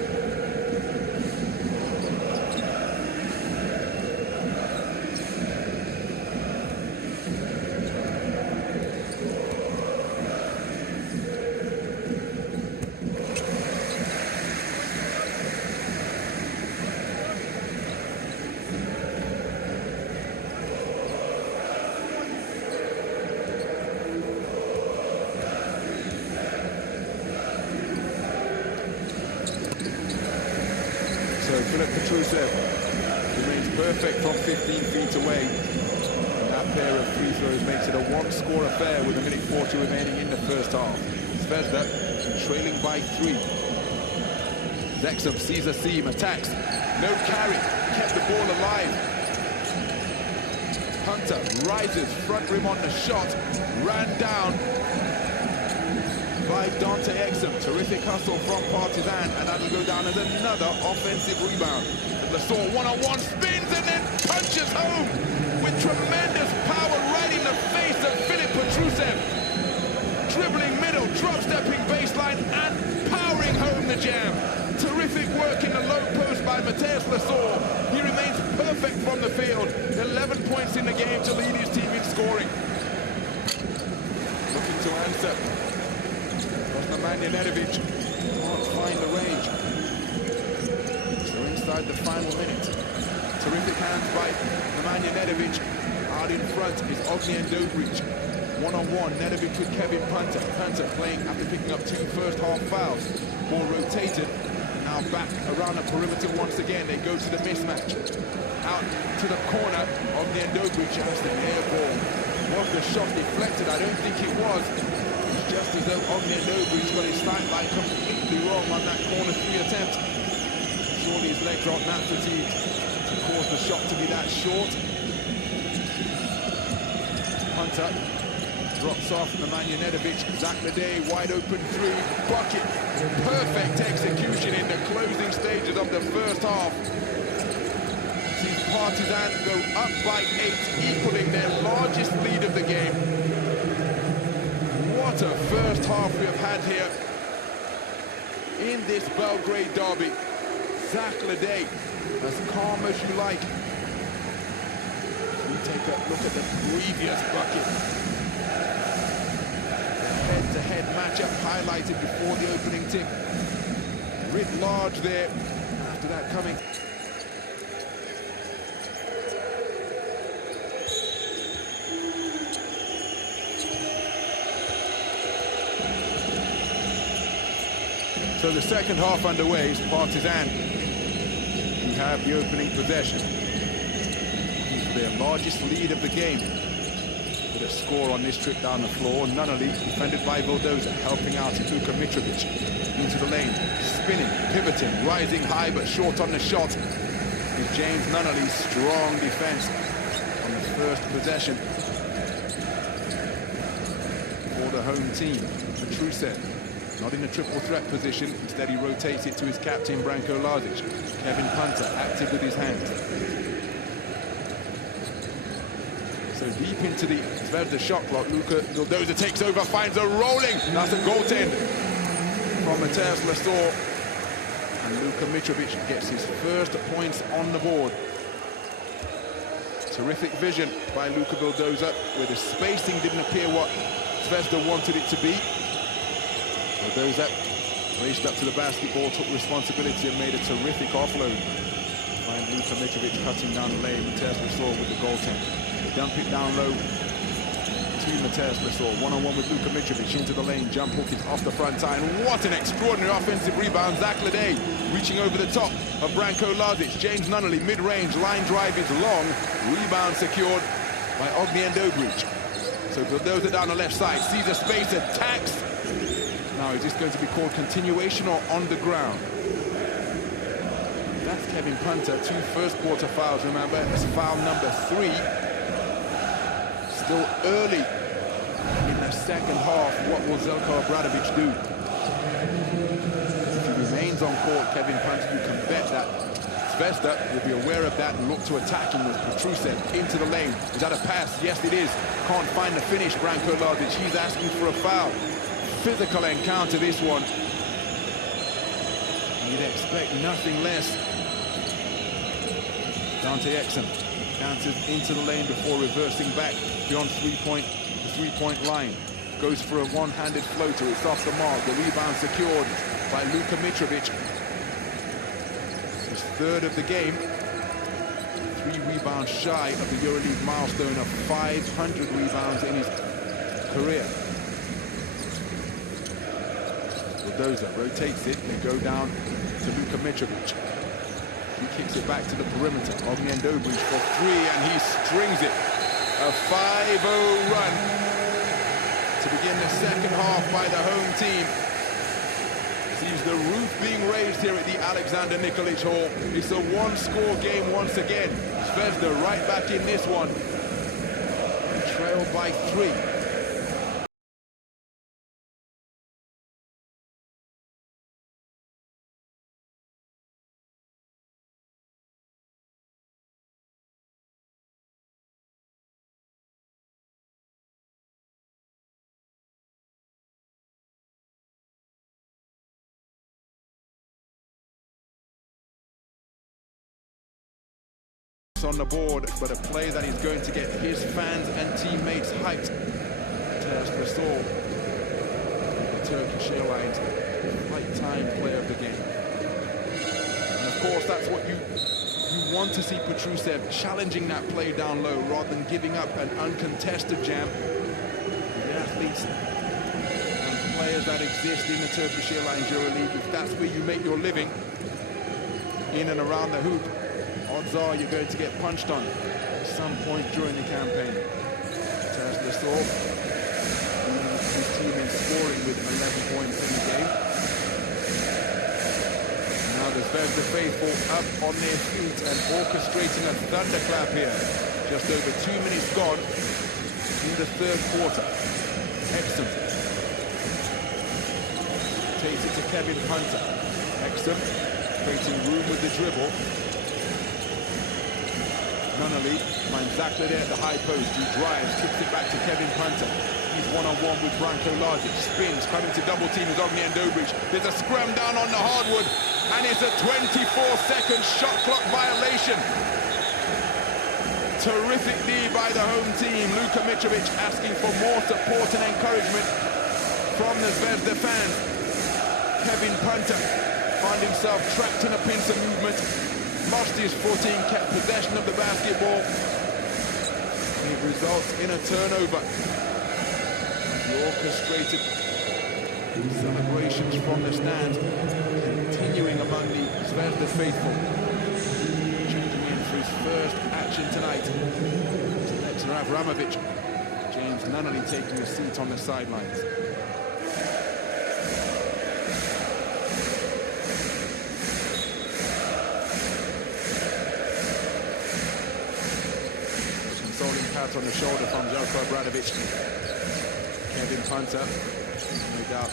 Filip Petrusev remains perfect from 15 feet away. And that pair of free throws makes it a one-score affair with 1:40 remaining in the first half. Zvezda trailing by 3. Exum sees a seam, attacks. No carry, kept the ball alive. Punter rises, front rim on the shot, ran down by Dante Exum. Terrific hustle from Partizan, and that'll go down as another offensive rebound. Lessort one-on-one spins and then punches home with tremendous power right in the face of Filip Petrusev. Dribbling middle, drop-stepping baseline, and powering home the jam. Terrific work in the low post by Mathias Lessort. He remains perfect from the field. 11 points in the game to lead his team in scoring. Looking to answer. Nemanja Nedovic can't find the range. So inside the final minute. Terrific hands by Nemanja Nedovic. Out in front is Ognjen Dobric. One-on-one, Nedovic with Kevin Punter. Punter playing after picking up 2 first-half fouls. Ball rotated. Now back around the perimeter once again. They go to the mismatch. Out to the corner. Ognjen Dobric has the air ball. Was the shot deflected? I don't think it was. Just as though Ognen Dobric got his sight line completely wrong on that corner 3 attempt. Surely his legs aren't that fatigued to cause the shot to be that short. Punter drops off Nemanja Nedovic. Zach LeDay, wide open 3, bucket. Perfect execution in the closing stages of the first half. Sees Partizan go up by 8, equaling their largest lead of the game. What a first half we have had here in this Belgrade derby. Zach LeDay, as calm as you like. We take a look at the previous bucket. The head-to-head matchup highlighted before the opening tip. Writ large there after that coming. So the second half underway is Partizan who have the opening possession. For their largest lead of the game. With a score on this trip down the floor. Nunnally, defended by Vildoza, helping out Luka Mitrovic. Into the lane, spinning, pivoting, rising high but short on the shot. Is James Nunnally, strong defense on the first possession for the home team. Petrusev. Not in a triple threat position, instead he rotates it to his captain, Branko Lazic. Kevin Punter, active with his hands. So deep into the Zvezda shot clock, Luca Vildoza takes over, finds a rolling. That's a goaltend from Mathias Lessort. And Luka Mitrovic gets his first points on the board. Terrific vision by Luca Vildoza, where the spacing didn't appear what Zvezda wanted it to be. Vildoza raced up to the basketball, took responsibility and made a terrific offload. Find Luka Mitrovic cutting down the lane. Mathias Lessort with the goaltender. They dump it down low to Mathias Lessort. One-on-one with Luka Mitrovic into the lane. Jump hook is off the front tie. And what an extraordinary offensive rebound. Zach LeDay reaching over the top of Branko Lazic. James Nunnally mid-range. Line drive is long. Rebound secured by Ognjen Dobric. So Vildoza down the left side. Sees a space, attacks. Now, is this going to be called continuation or on the ground? That's Kevin Punter, 2 first-quarter fouls, remember. It's foul number 3. Still early in the second half. What will Zeljko Obradovic do? If he remains on court, Kevin Punter, you can bet that Zvezda will be aware of that and look to attack him with Petrusev into the lane. Is that a pass? Yes, it is. Can't find the finish, Branko Lazic. He's asking for a foul. Physical encounter, this one. You'd expect nothing less. Dante Exum counters into the lane before reversing back beyond the three-point line. Goes for a one-handed floater. It's off the mark. The rebound secured by Luka Mitrovic. His 3rd of the game. 3 rebounds shy of the Euroleague milestone of 500 rebounds in his career. Vildoza rotates it. They go down to Luka Mitrovic. He kicks it back to the perimeter. Ognjen Dobric for 3, and he strings it. A 5-0 run to begin the second half by the home team. Sees the roof being raised here at the Alexander Nikolic Hall. It's a one-score game once again. Zvezda right back in this one. Trailed by 3. On the board, but a play that is going to get his fans and teammates hyped. Mathias Lessort, the Turkish Airlines right-time player of the game. And of course, that's what you want to see Petrusev challenging that play down low rather than giving up an uncontested jam. The athletes and players that exist in the Turkish Airlines Euroleague, if that's where you make your living, in and around the hoop, odds are you're going to get punched on at some point during the campaign. Mathias Lessort, his team in scoring with 11 points in the game. Now the Zvezda faithful up on their feet and orchestrating a thunderclap here. Just over 2 minutes gone in the 3rd quarter. Exum takes it to Kevin Punter. Exum creating room with the dribble. Nunnally finds Zach LeDay at the high post. He drives, kicks it back to Kevin Punter. He's one-on-one with Branko Lazic. Spins, coming to double team with Ognjen Dobric. There's a scrum down on the hardwood, and it's a 24-second shot clock violation. Terrific D by the home team. Luka Mitrovic asking for more support and encouragement from the Zvezda fans. Kevin Punter found himself trapped in a pincer movement. Lost his footing, kept possession of the basketball. It results in a turnover. The orchestrated celebrations from the stands continuing among the Zvezda faithful. Changing in for his first action tonight. Aleksa Avramovic. James Nunnally taking a seat on the sidelines. On the shoulder from Zeljko Obradovic. Kevin Punter, no doubt,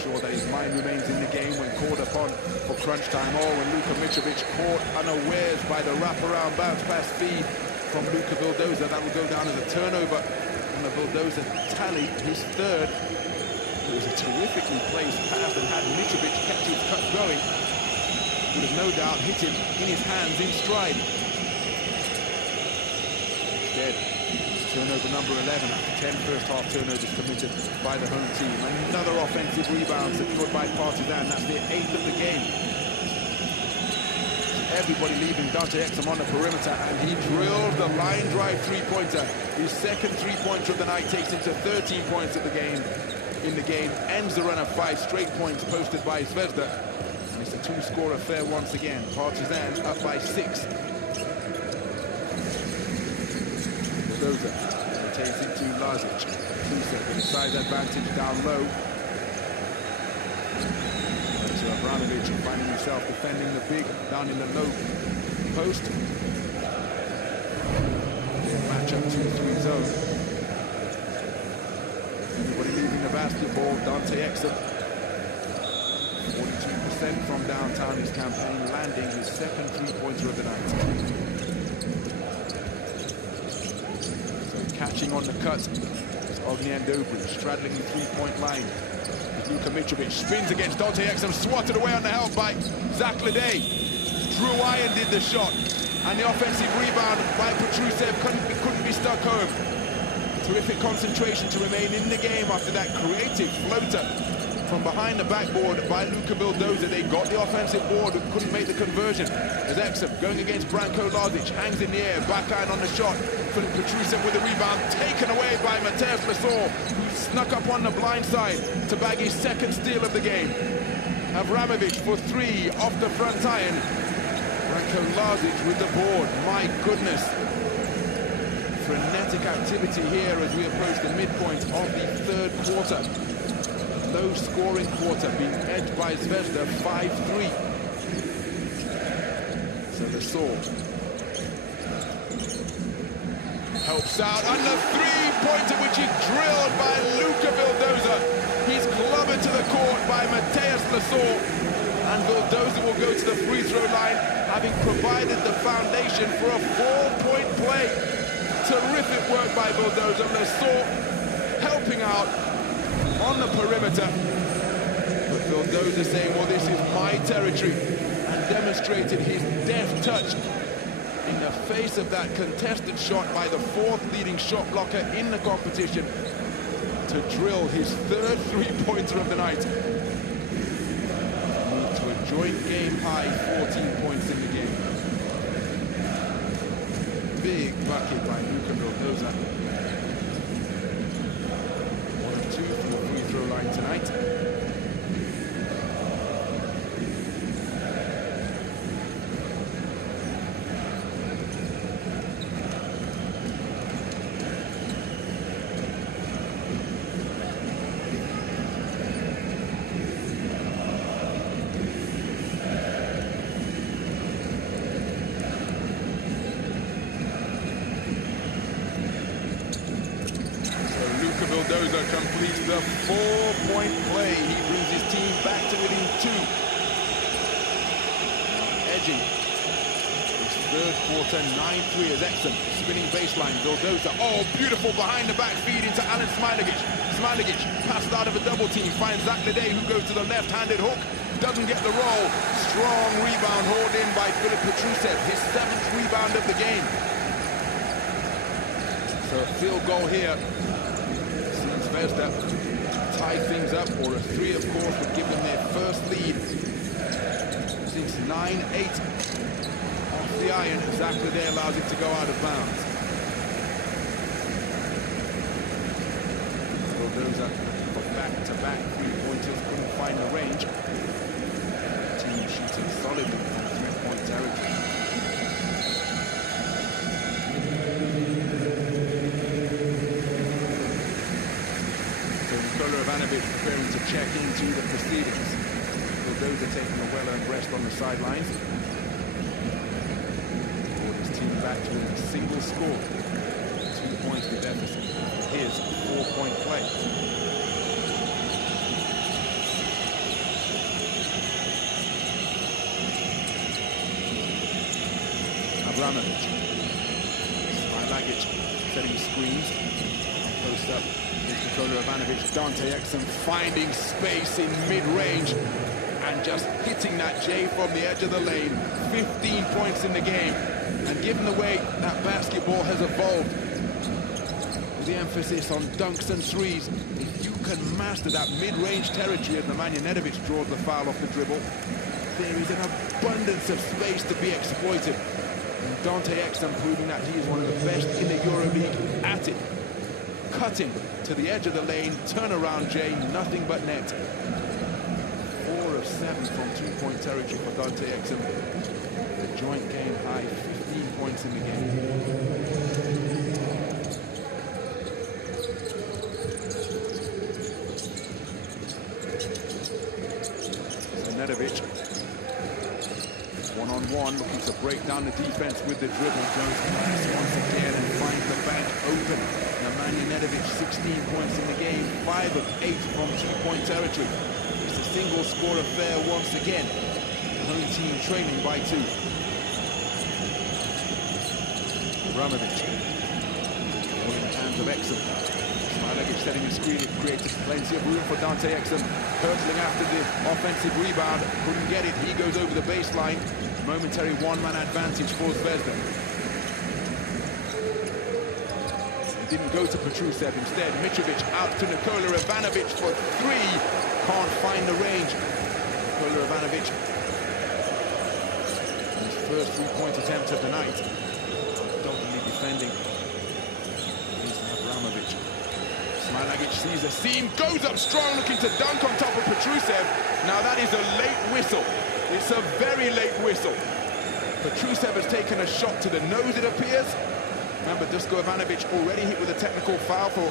sure that his mind remains in the game when called upon for crunch time. Oh, and Luka Mitrovic caught unawares by the wraparound bounce pass feed from Luca Vildoza. That will go down as a turnover on the Vildoza tally, his 3rd. It was a terrifically placed pass, and had Mitrovic kept his cut going, would have no doubt hit him in his hands in stride. Instead, Turnover number 11 after 10 first-half turnovers committed by the home team. Another offensive rebound secured by Partizan. That's their 8th of the game. Everybody leaving Dante Exum on the perimeter, and he drilled the line drive three-pointer. His second three-pointer of the night takes him to 13 points in the game, ends the run of 5 straight points posted by Zvezda. And it's a two-score affair once again. Partizan up by 6. Vildoza rotates into Lazic. Petrusev with a size advantage down low. To Avramovic, finding himself defending the big down in the low post. Matchup 2-3 zone. Everybody leaving the basketball. Dante Exum, 42% from downtown his campaign, landing his second three-pointer of the night. So catching on the cut is Ognjen Dobric, straddling the three-point line. Luka Mitrovic spins against Dante Exum, swatted away on the help by Zach LeDay. Drew Iron did the shot, and the offensive rebound by Petrusev couldn't be stuck home. Terrific concentration to remain in the game after that creative floater from behind the backboard by Luca Vildoza. They got the offensive board and couldn't make the conversion. As Exum going against Branko Lazic, hangs in the air, backhand on the shot. Filip Petrusev with the rebound, taken away by Mathias Lessort, who snuck up on the blind side to bag his second steal of the game. Avramovic for 3 off the front iron. Branko Lazic with the board. My goodness. Frenetic activity here as we approach the midpoint of the third quarter. Low-scoring quarter being edged by Zvezda 5-3. So Lessort helps out, and the three-pointer which is drilled by Luca Vildoza. He's clobbered to the court by Mathias Lessort, and Vildoza will go to the free throw line, having provided the foundation for a 4-point play. Terrific work by Vildoza. Lessort helping out on the perimeter, but Vildoza saying, well, this is my territory, and demonstrated his deft touch in the face of that contested shot by the 4th leading shot blocker in the competition to drill his 3rd three-pointer of the night. Moved to a joint game high 14 points in the game. Big bucket by Luca Vildoza. 1 of 2 from the free throw line tonight. Vildoza completes the 4-point play. He brings his team back to within 2. Edging his third quarter 9-3 as Exum spinning baseline. Vildoza, oh, beautiful behind the back feed into Alen Smailagic. Smailagic passed out of a double team, finds Zach LeDay, who goes to the left-handed hook, doesn't get the roll. Strong rebound hauled in by Filip Petrusev, his 7th rebound of the game. So a field goal here. Zvezda tie things up, or a 3, of course, would give them their first lead. Since 9-8 off the iron, Zach LeDay allows it to go out of bounds. Vildoza for back-to-back three-pointers, couldn't find the range. Team shooting solidly from three-point territory. Nikola Ivanovic preparing to check into the proceedings. Vildoza taking a well-earned rest on the sidelines. Brought his team back to a single score. 2 points to deficit. His 4-point play. Avramovic. Smailagic setting screens. Post up. Nikola Ivanovic, Dante Exum finding space in mid-range and just hitting that J from the edge of the lane. 15 points in the game. And given the way that basketball has evolved, the emphasis on dunks and threes. If you can master that mid-range territory as Nemanja Nedovic draws the foul off the dribble, there is an abundance of space to be exploited. And Dante Exum proving that he is one of the best in the Euroleague at it. Cutting to the edge of the lane, turnaround J, nothing but net. 4 of 7 from two-point territory for Dante Exum. The joint game high, 15 points in the game. Nedovic, one-on-one, looking to break down the defense with the dribble. Goes once again and finds the bank open. Nemanja Nedovic, 16 points in the game, 5 of 8 from two-point territory. It's a single score affair once again. Home team trailing by 2. Avramovic, all in the hands of Exum. Smailagic setting the screen, it created plenty of room for Dante Exum. Hurtling after the offensive rebound, couldn't get it. He goes over the baseline. Momentary one-man advantage for Zvezda. It didn't go to Petrusev. Instead, Mitrovic out to Nikola Ivanovic for 3. Can't find the range. Nikola Ivanovic, his first three-point attempt of the night. Doggedly defending. Avramovic. Smailagic sees a seam, goes up strong, looking to dunk on top of Petrusev. Now that is a late whistle. It's a very late whistle. Petrusev has taken a shot to the nose, it appears. Remember, Dusko Ivanovic already hit with a technical foul for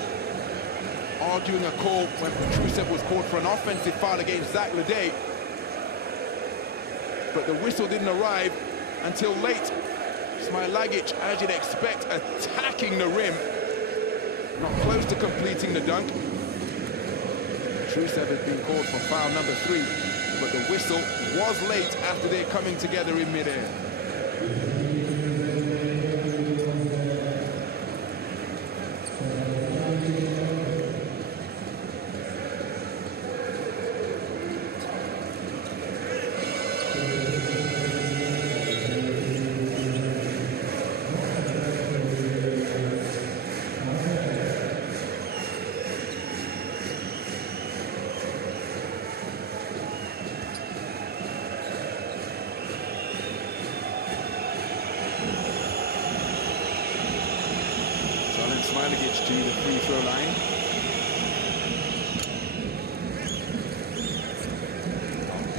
arguing a call when Petrusev was called for an offensive foul against Zach LeDay. But the whistle didn't arrive until late. Smailagic, as you'd expect, attacking the rim. Not close to completing the dunk. Petrusev has been called for foul number 3, but the whistle was late after they're coming together in midair. Smailagic to the free throw line.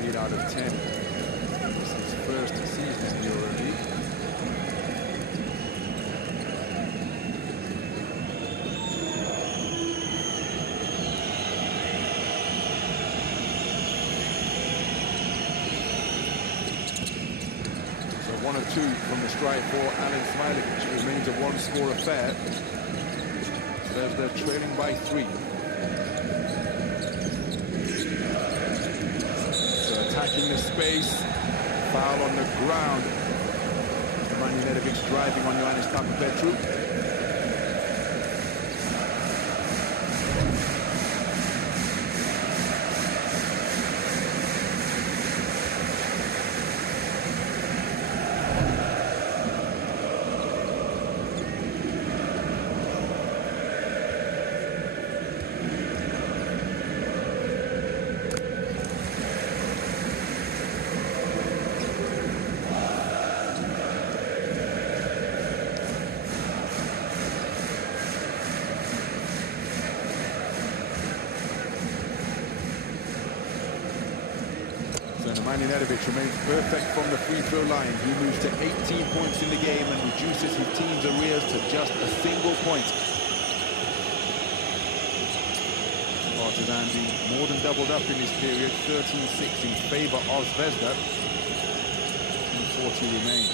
8 out of 10. This is his first season in the Euroleague. So 1 of 2 from the strike for Alen Smailagic. It remains a one-score affair. They're trailing by 3. So attacking the space, foul on the ground. Nemanja Nedovic driving on Ioannis Papapetrou. Nemanja Nedovic remains perfect from the free throw line. He moves to 18 points in the game and reduces his team's arrears to just a single point. Partizan being more than doubled up in this period, 13-6 in favor of Zvezda. 2:40 remain.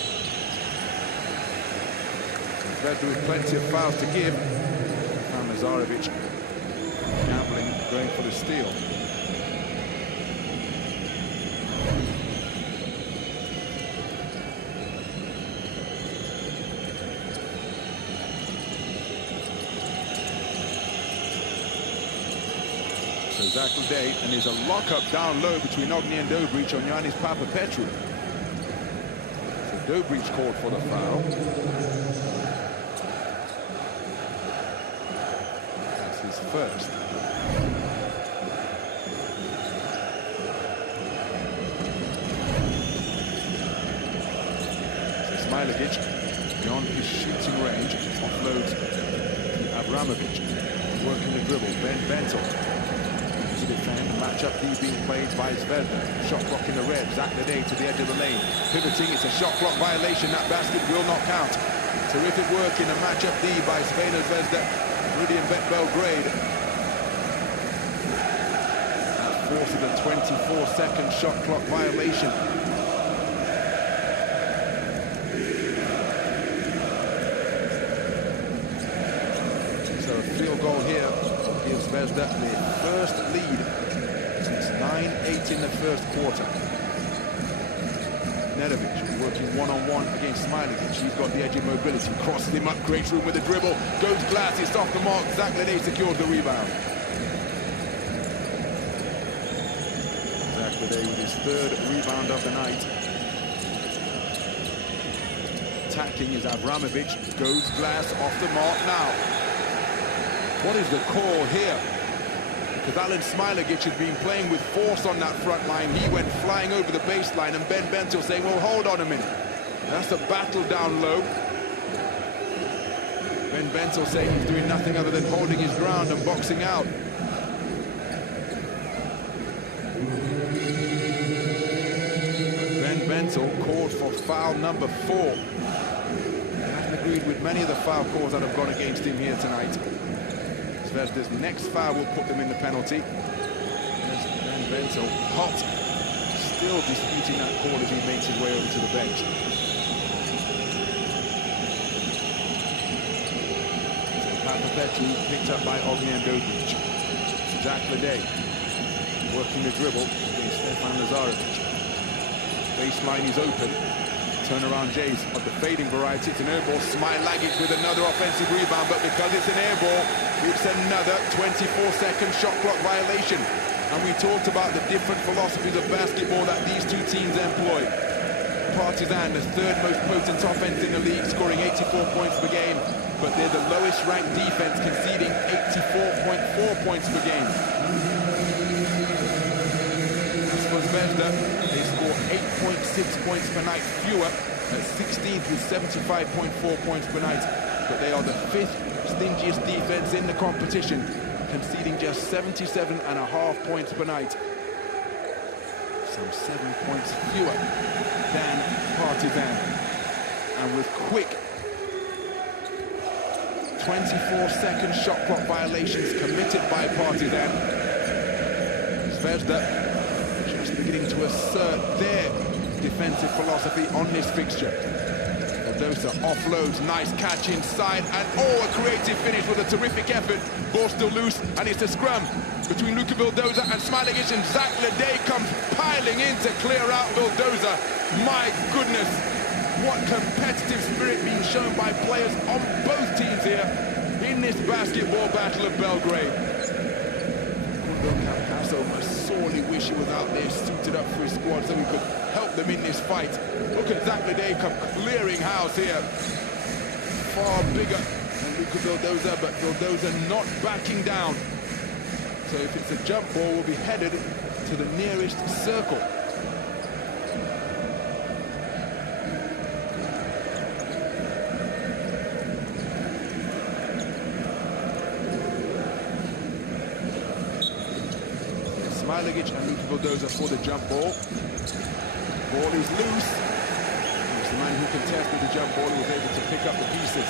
Zvezda with plenty of fouls to give. And Lazarevic gambling, going for the steal. So Zach LeDay, and there's a lock-up down low between Ognjen Dobric and Ioannis Papapetrou. So Dobric called for the foul. first. Smailagic, beyond his shooting range, offloads Avramovic, working the dribble. Ben Bentil to defend, match-up D being played by Zvezda. Shot clock in the red, Zach LeDay to the edge of the lane. Pivoting, it's a shot clock violation, that basket will not count. Terrific work in a match-up D by Crvena Zvezda, Meridian Bet Belgrade. That forces a 24-second shot clock violation. Field goal here gives Zvezda their first lead since 9-8 in the first quarter. Nedovic working one-on-one against Smailagic. He's got the edge of mobility, crosses him up, creates room with the dribble, goes glass, it's off the mark. Zach LeDay secures the rebound. Zach LeDay with his third rebound of the night. Attacking is Avramovic, goes glass, off the mark now. What is the call here? Because Alen Smailagic has been playing with force on that front line. He went flying over the baseline, and Ben Bentil saying, well, hold on a minute. That's a battle down low. Ben Bentil saying he's doing nothing other than holding his ground and boxing out. Ben Bentil called for foul number 4. He hasn't agreed with many of the foul calls that have gone against him here tonight. Zvezda's next foul will put them in the penalty. There's Ben Bentil, hot, still disputing that call as he makes his way over to the bench. Papapetrou picked up by Ognjen Dobric. Zach LeDay working the dribble against Stefan Lazarevic. Baseline is open. Turnaround Jays of the fading variety. It's an air ball. Smailagic with another offensive rebound, but because it's an air ball, it's another 24-second shot clock violation. And we talked about the different philosophies of basketball that these two teams employ. Partizan, the third most potent offense in the league, scoring 84 points per game, but they're the lowest ranked defense, conceding 84.4 points per game. As for Zvezda, they score 8.6 points per night fewer, at 16th with 75.4 points per night, but they are the 5th stingiest defense in the competition, conceding just 77.5 points per night. Some 7 points fewer than Partizan. And with quick 24-second shot clock violations committed by Partizan, Zvezda just beginning to assert their defensive philosophy on this fixture. Vildoza offloads, nice catch inside, and a creative finish with a terrific effort. Ball still loose, and it's a scrum between Luca Vildoza and Smailagic, and Zach LeDay comes piling in to clear out Vildoza. My goodness, what competitive spirit being shown by players on both teams here in this basketball battle of Belgrade. Facundo Campazzo must sorely wish he was out there suited up for his squad so he could help them in this fight. Look at Zach LeDay come clearing house here. Far bigger than Luca Vildoza, but Vildoza not backing down. So if it's a jump ball, we'll be headed to the nearest circle. Smailagic and Luca Vildoza for the jump ball. Ball is loose. It's the man who contested the jump ball who was able to pick up the pieces.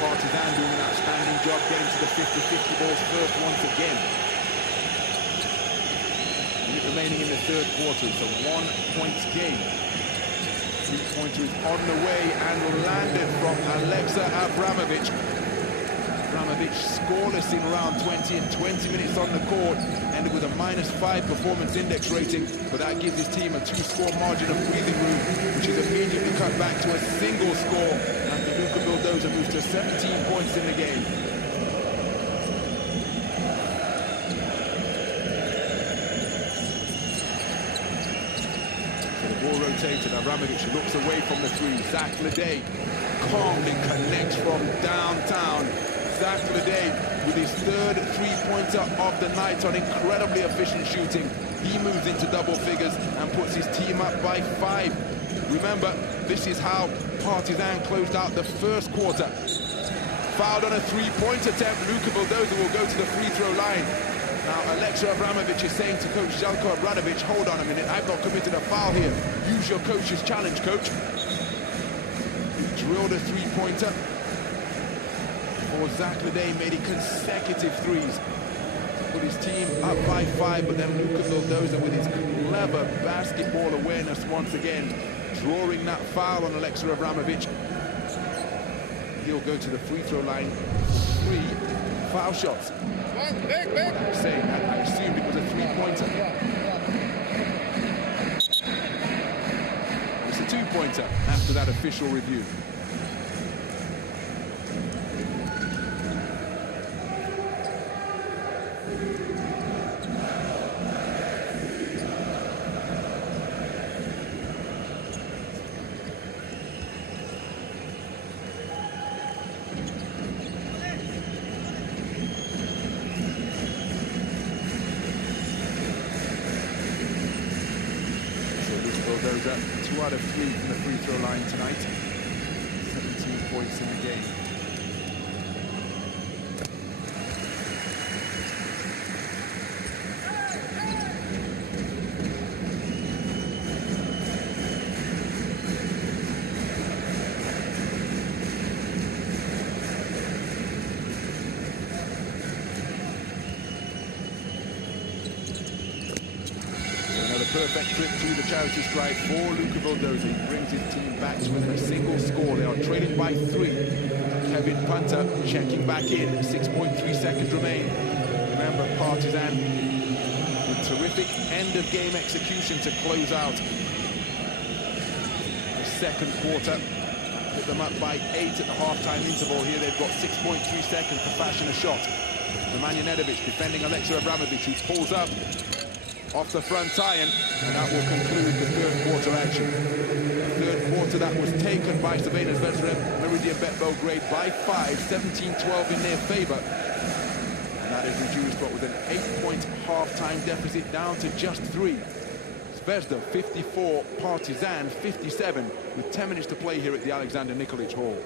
Partizan doing an outstanding job getting to the 50-50 balls first once again. Remaining in the third quarter, it's a 1-point game. Three-pointer is on the way and landed from Aleksa Avramovic. Avramovic scoreless in round 20 and 20 minutes on the court, ended with a -5 performance index rating, but that gives his team a 2-score margin of breathing room, which is immediately cut back to a single score after Luca Vildoza moves to 17 points in the game. Rotated, Avramovic looks away from the three. Zach LeDay calmly connects from downtown. Zach LeDay with his third three-pointer of the night on incredibly efficient shooting. He moves into double figures and puts his team up by 5. Remember, this is how Partizan closed out the first quarter. Fouled on a three-point attempt, Luca Vildoza will go to the free throw line. Now, Aleksa Avramovic is saying to coach Željko Obradović, hold on a minute, I've not committed a foul here. Use your coach's challenge, coach. He drilled a three-pointer. Or Zach LeDay made it consecutive threes to put his team up by 5, but then Luca Vildoza with his clever basketball awareness once again, drawing that foul on Aleksa Avramovic. He'll go to the free throw line. 3 foul shots. Big. What I was saying, I assumed it was a three-pointer. It's a two-pointer after that official review. Vildoza, 2 out of 3 from the free throw line tonight. 17 points in the game. Perfect trip to the charity stripe for Luca Vildoza. He brings his team back to within a single score. They are trailing by 3. Kevin Punter checking back in. 6.3 seconds remain. Remember, Partizan with terrific end-of-game execution to close out the second quarter. Put them up by 8 at the halftime interval. Here they've got 6.3 seconds to fashion a shot. Nemanja Nedovic defending Aleksa Avramovic, who pulls up off the front iron, and that will conclude the third quarter action. The third quarter that was taken by Crvena Zvezda, Meridian Bet Belgrade by 5, 17-12 in their favor. And that is reduced, what was an 8-point half-time deficit down to just 3. Zvezda 54, Partizan 57, with 10 minutes to play here at the Alexander Nikolic Hall.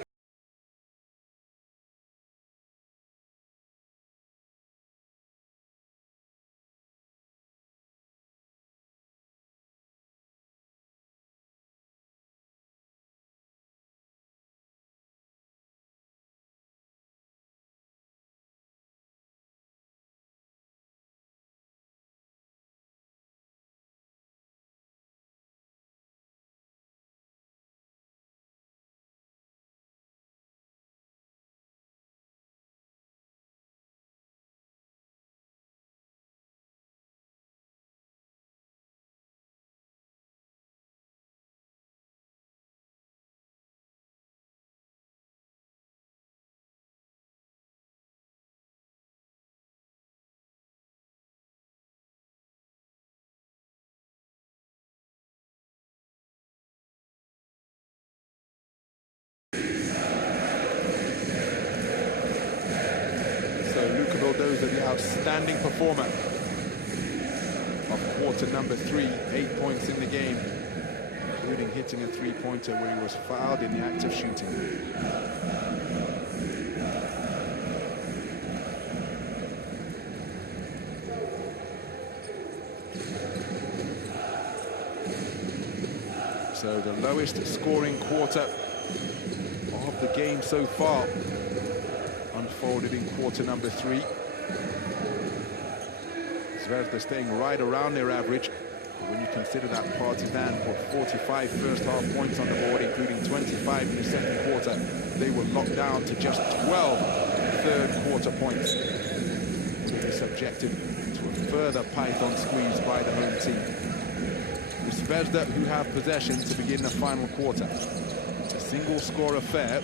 The outstanding performer of quarter number 3, 8 points in the game, including hitting a three-pointer where he was fouled in the act of shooting. So the lowest scoring quarter of the game so far unfolded in quarter number 3. Zvezda staying right around their average. But when you consider that Partizan put 45 first-half points on the board, including 25 in the second quarter, they were locked down to just 12 third-quarter points. Will be subjected to a further python squeeze by the home team. The Zvezda, who have possession to begin the final quarter. It's a single-score affair,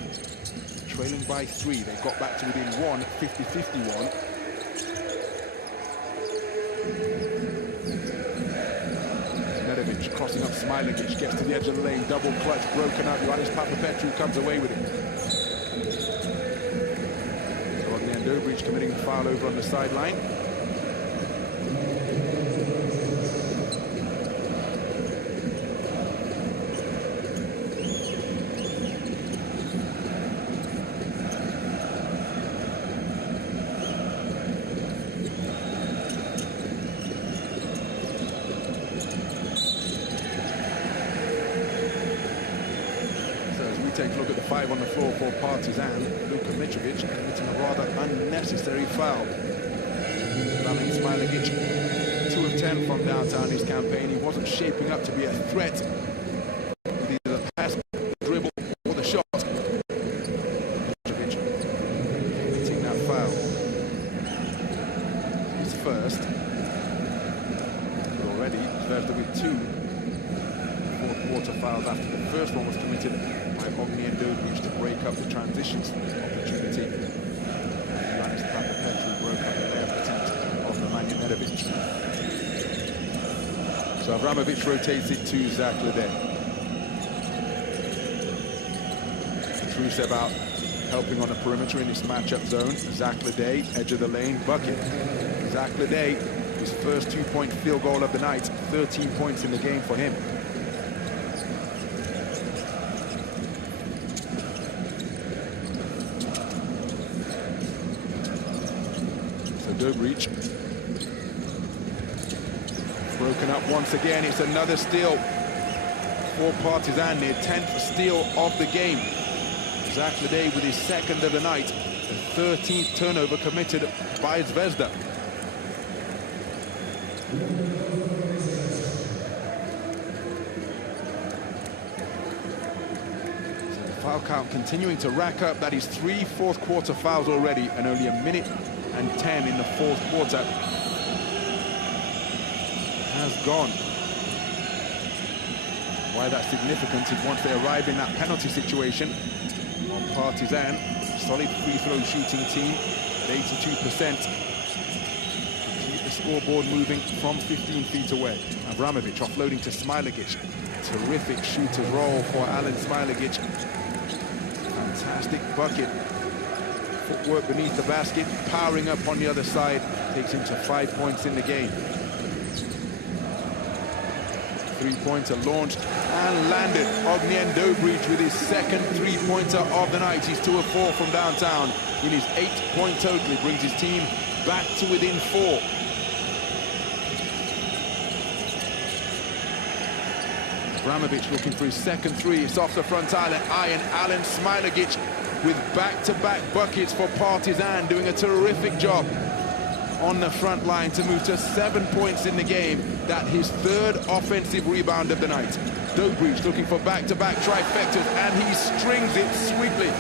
trailing by 3. They got back to within 1, 50-51. Nedovic crossing up Smailagic, gets to the edge of the lane, double clutch, broken up. Ioannis Papapetrou comes away with it. So committing the foul over on the sideline. Take a look at the 5 on the floor for Partizan. Luka Mitrovic committing a rather unnecessary foul. Alen Smailagic, 2 of 10 from downtown his campaign. He wasn't shaping up to be a threat with either the pass, the dribble, or the shot. Mitrovic committing that foul. His first. But already, Zvezda with 2 fourth-quarter fouls after the first one was committed by Ognjen Dobric to break up the transitions opportunity. Ioannis Papapetrou broke up the layup attempt of Nemanja Nedovic. So Avramovic rotates it to Zach LeDay. Petrusev out helping on the perimeter in this matchup zone. Zach LeDay, edge of the lane, bucket. Zach LeDay, his first 2-point field goal of the night, 13 points in the game for him. Dobric broken up once again. It's another steal for Partizan, their 10th steal of the game. Zach LeDay with his second of the night, the 13th turnover committed by Zvezda. So the foul count continuing to rack up. That is 3 fourth-quarter fouls already, and only a minute and 10 in the fourth quarter has gone. Why that's significant is once they arrive in that penalty situation on Partizan, solid free throw shooting team at 82%. Keep the scoreboard moving from 15 feet away. Avramovic offloading to Smailagic. Terrific shooter's roll for Alen Smailagic. Fantastic bucket. Footwork beneath the basket, powering up on the other side, takes him to 5 points in the game. Three-pointer launched and landed. Ognjen Dobric with his second three-pointer of the night. He's 2 of 4 from downtown. In his 8-point total, he brings his team back to within 4. Avramovic looking for his second three. It's off the front iron. Alen Smailagic with back-to-back buckets for Partizan, doing a terrific job on the front line to move to 7 points in the game. That his 3rd offensive rebound of the night. Dobric looking for back-to-back trifectas, and he strings it sweetly.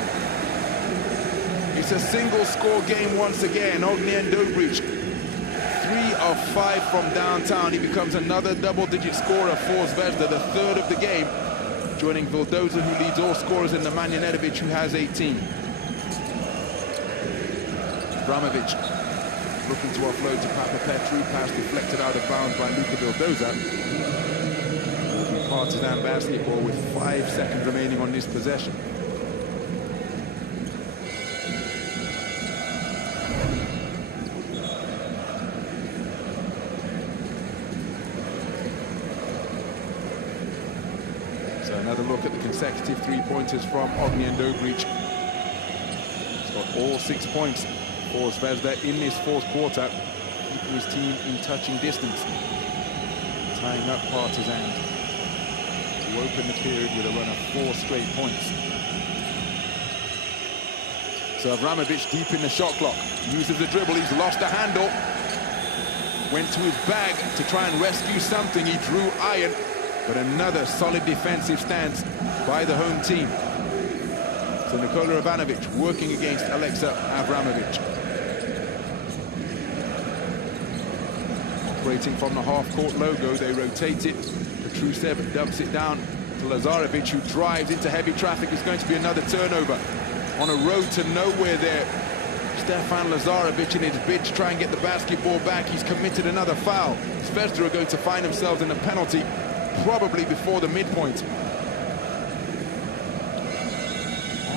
It's a single-score game once again. Ognjen Dobric, 3 of 5 from downtown. He becomes another double-digit scorer for Zvezda, the 3rd of the game, joining Vildoza, who leads all scorers, and Nemanja Nedovic, who has 18. Avramovic looking to offload to Papapetrou, pass deflected out of bounds by Luca Vildoza. Partizan basketball with 5 seconds remaining on this possession. Another look at the consecutive 3-pointers from Ognjen Dobric. He's got all 6 points for Zvezda in this fourth quarter, keeping his team in touching distance. Tying up Partizan to open the period with a run of 4 straight points. So Avramovic deep in the shot clock, uses the dribble, he's lost the handle. Went to his bag to try and rescue something, he drew iron. But another solid defensive stance by the home team. So Nikola Ivanovic working against Aleksa Avramovic. Operating from the half-court logo, they rotate it. Petrusev dumps it down to Lazarevic, who drives into heavy traffic. It's going to be another turnover. On a road to nowhere there. Stefan Lazarevic in his bid to try and get the basketball back. He's committed another foul. Zvezda are going to find themselves in a penalty probably before the midpoint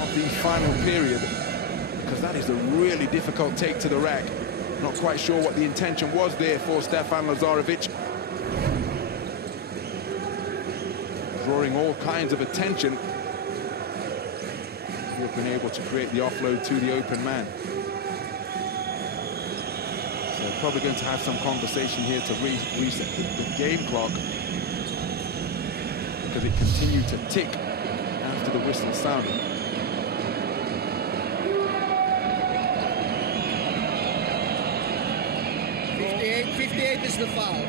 of the final period. because that is a really difficult take to the rack. Not quite sure what the intention was there for Stefan Lazarevic. Drawing all kinds of attention. We've been able to create the offload to the open man. So probably going to have some conversation here to reset the game clock, because it continued to tick after the whistle sounded. 58 is the foul.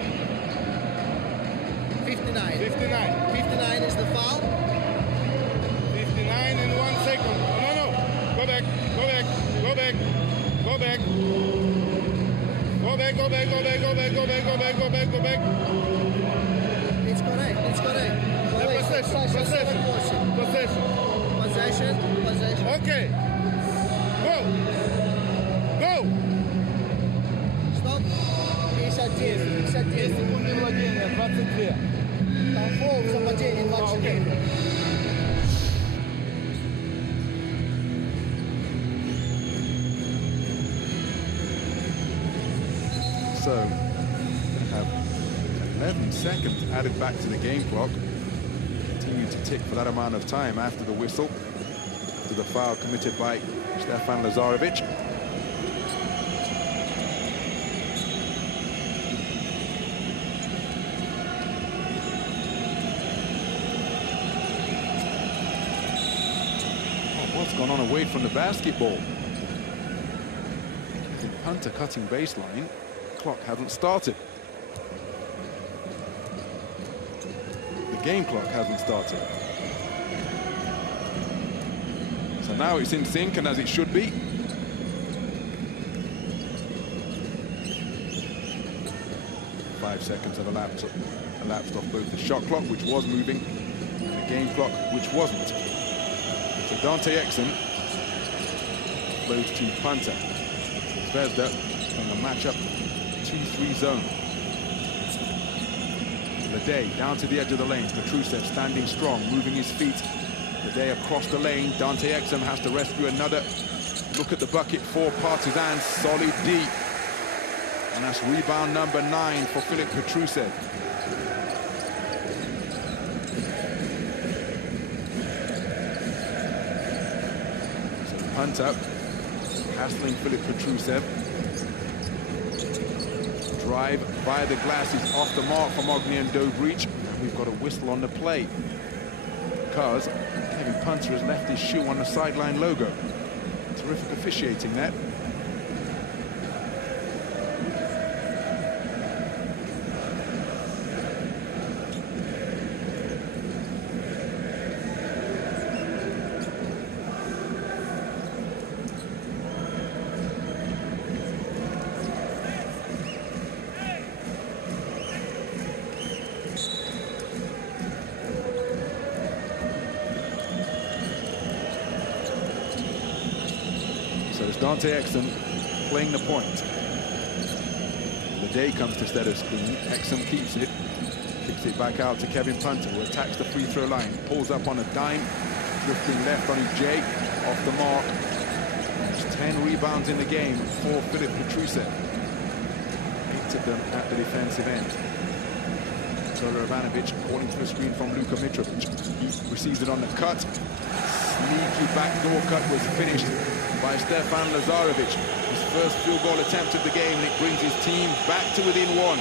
59. 59 is the foul. 59 in 1 second. No. Go back. It's correct. Possession. Okay. Go. Stop. 59. Секунды владения, 22. Там фол за падение 24. So, we have 11 seconds added back to the game clock. Continue to tick for that amount of time after the whistle, after the foul committed by Stefan Lazarevic. What's gone on away from the basketball? Kevin Punter cutting baseline. Clock hasn't started. The game clock hasn't started. So now it's in sync, and as it should be. Five seconds have elapsed off both the shot clock, which was moving, and the game clock, which wasn't. So Dante Exum loads to Punter. Zvezda in a matchup 2-3 zone. LeDay down to the edge of the lane. Petrusev standing strong, moving his feet. LeDay across the lane. Dante Exum has to rescue another. Look at the bucket for Partizan. Solid D. And that's rebound number 9 for Filip Petrusev. So Punter hassling Filip Petrusev. Drive via the glass is off the mark from Ognjen Dobric. And we've got a whistle on the play, because Kevin Punter has left his shoe on the sideline logo. Terrific officiating there. Dante Exum playing the point. LeDay comes to set a screen. Exum keeps it. Kicks it back out to Kevin Punter, who attacks the free throw line. Pulls up on a dime. Drifting left on his J. Off the mark. There's 10 rebounds in the game for Filip Petrusev. 8 of them at the defensive end. Nikola Ivanovic calling for the screen from Luka Mitrovic. He receives it on the cut. Sneaky backdoor cut was finished by Stefan Lazarevic. His first field goal attempt of the game, and it brings his team back to within 1.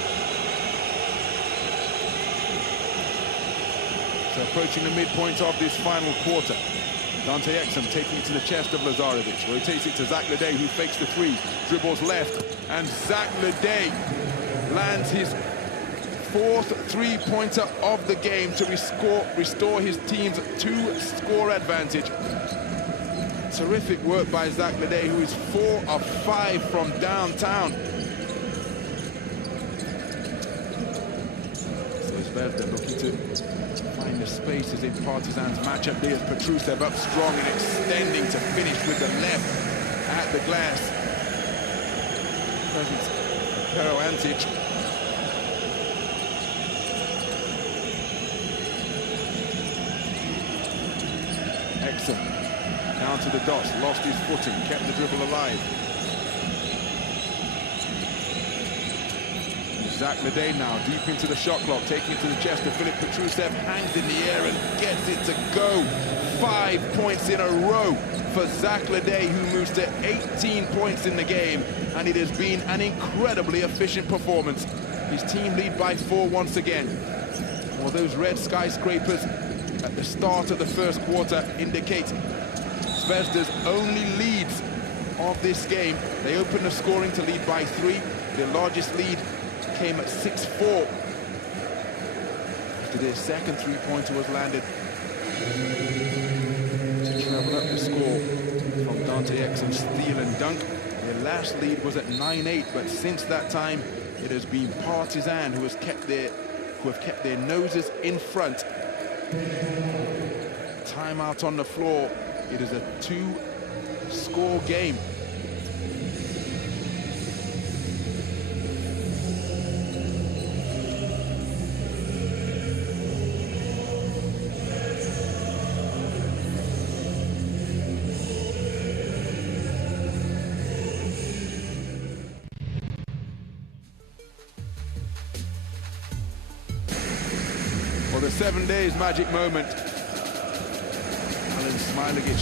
So approaching the midpoint of this final quarter. Dante Exum taking it to the chest of Lazarevic. Rotates it to Zach LeDay, who fakes the 3. Dribbles left, and Zach LeDay lands his 4th three-pointer of the game to restore his team's 2-score advantage. Terrific work by Zach LeDay, who is 4 of 5 from downtown. So Zvezda looking to find the spaces in Partizan's matchup. There's Petrusev up strong and extending to finish with the left at the glass. Presence of Pero Antic. Exum down down to the dots, lost his footing, kept the dribble alive. Zach LeDay now, deep into the shot clock, taking it to the chest of Filip Petrusev, hangs in the air and gets it to go. 5 points in a row for Zach LeDay, who moves to 18 points in the game, and it has been an incredibly efficient performance. His team lead by 4 once again. Well, those red skyscrapers at the start of the first quarter indicate Zvezda's only leads of this game. They opened the scoring to lead by 3. Their largest lead came at 6-4. After their second three-pointer was landed to travel up the score from Dante Exum's steal and dunk. Their last lead was at 9-8, but since that time, it has been Partizan who have kept their noses in front. Timeout on the floor. It is a 2-score game. For the 7 days magic moment, Alen Smailagic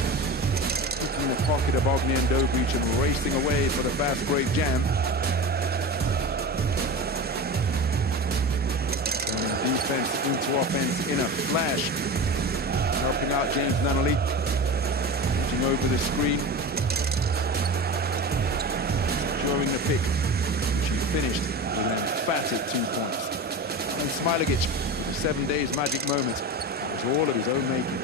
in the pocket of Ognjen Dobric and racing away for the fast break jam. Turning defense into offense in a flash. Helping out James Nunnally. Reaching over the screen. Securing the pick. She finished with an emphatic 2 points. And Smailagic, 7 days magic moment, was all of his own making.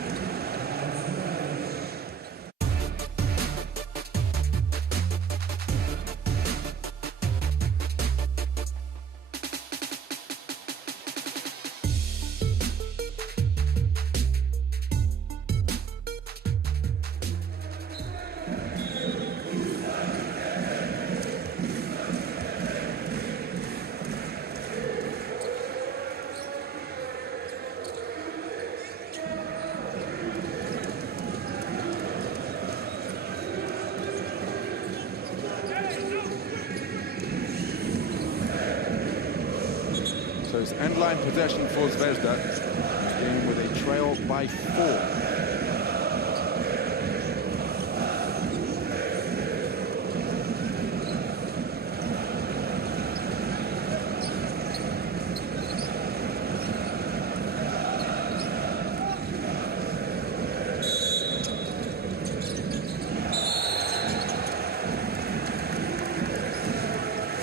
So it's end-line possession for Zvezda, game with a trail by 4.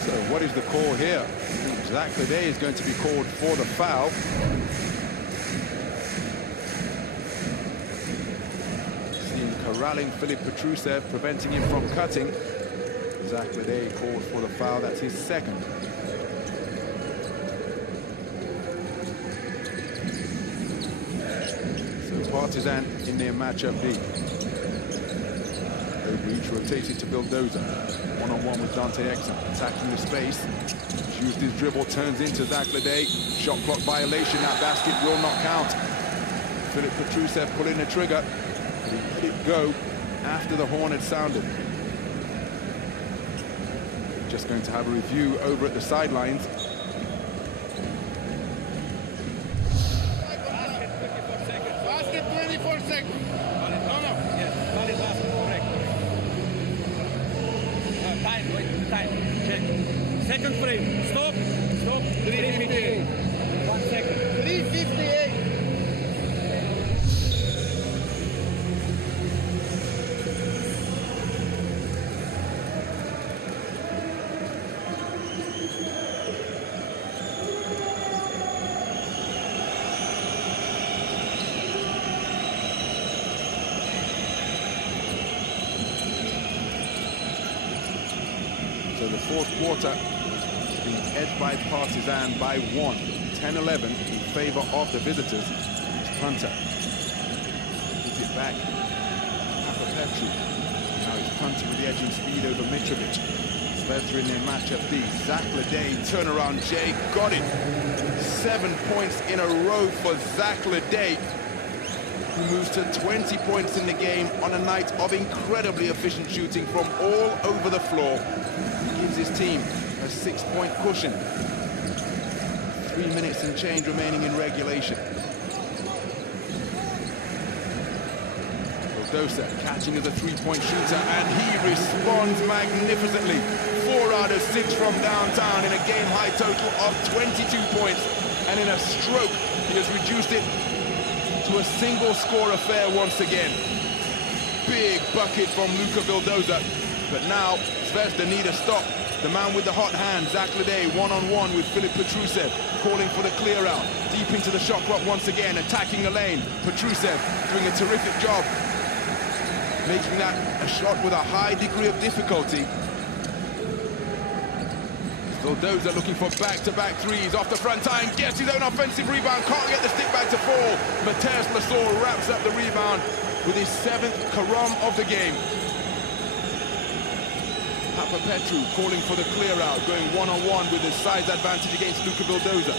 So what is the call here? Zach LeDay is going to be called for the foul. Seen corralling Filip Petrusev, preventing him from cutting. Zach LeDay called for the foul. That's his second. So Partizan in their matchup D. Dobric rotated to Vildoza. One-on-one with Dante Exum, attacking the space. Used his dribble, turns into Zach LeDay. Shot clock violation, that basket will not count. Filip Petrusev pulling the trigger. He let it go after the horn had sounded. Just going to have a review over at the sidelines. Basket 24 seconds. No. Yes, valid basket, correct. Time, wait, time, check. Second frame, stop. 3:58. 1 second. 3:58. So the fourth quarter being edged by Partizan by 1, 10-11 in favor of the visitors. It's Punter. Gives it back. Papapetrou. Now it's Punter with the edging speed over Mitrovic. Zvezda in their matchup D. Zach LeDay, turnaround J, got it. 7 points in a row for Zach LeDay. who moves to 20 points in the game on a night of incredibly efficient shooting from all over the floor. He gives his team a 6-point cushion. 3 minutes and change remaining in regulation. Vildoza catching as a 3-point shooter, and he responds magnificently. 4 out of 6 from downtown in a game-high total of 22 points. And in a stroke, he has reduced it to a single-score affair once again. Big bucket from Luca Vildoza. But now, Zvezda need a stop. The man with the hot hand, Zach LeDay, one-on-one with Filip Petrusev, calling for the clear-out. Deep into the shot clock once again, attacking the lane. Petrusev doing a terrific job, making that a shot with a high degree of difficulty. Vildoza looking for back-to-back threes off the front time, gets his own offensive rebound, can't get the stick back to fall. Mathias Lessort wraps up the rebound with his 7th carom of the game. Papapetrou calling for the clear-out, going one-on-one with his size advantage against Luca Vildoza.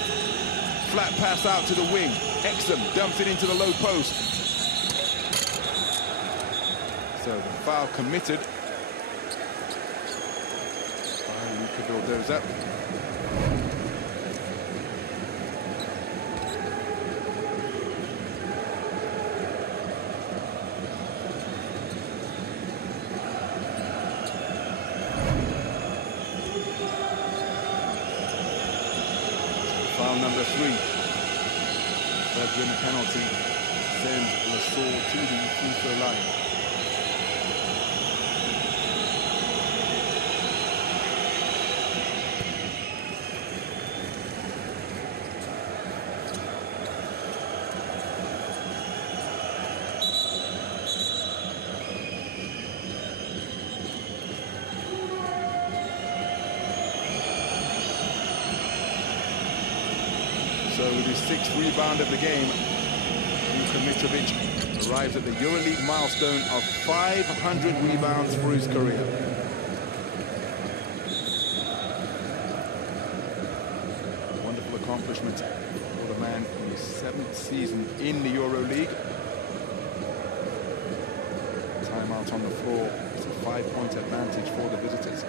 Flat pass out to the wing. Exum dumps it into the low post. So the foul committed by Luca Vildoza. Foul number 3. Third win penalty sends Lessort to the free throw line. So with his 6th rebound of the game, Luka Mitrovic arrives at the Euroleague milestone of 500 rebounds for his career. Wonderful accomplishment for the man in his 7th season in the Euroleague. Timeout on the floor. It's a 5-point advantage for the visitors.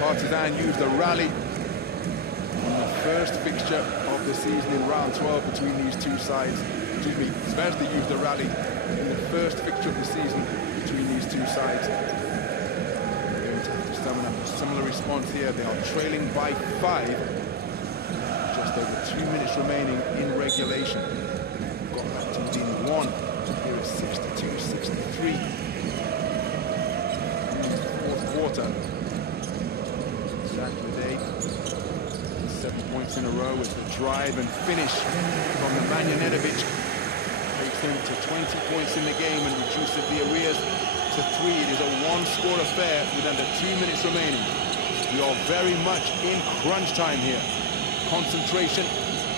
Partizan used a rally in the first fixture of the season in round 12 between these two sides. Excuse me, Zvezda used a rally in the first fixture of the season between these two sides. They're going to have to summon up a similar response here. They are trailing by 5. Just over 2 minutes remaining in regulation. Got that to within 1. Here it's 62-63. Fourth quarter. Zach LeDay, 7 points in a row with the drive and finish from Nemanja Nedovic. Takes him to 20 points in the game and reduces the arrears to 3. It is a 1-score affair with under 2 minutes remaining. We are very much in crunch time here. Concentration,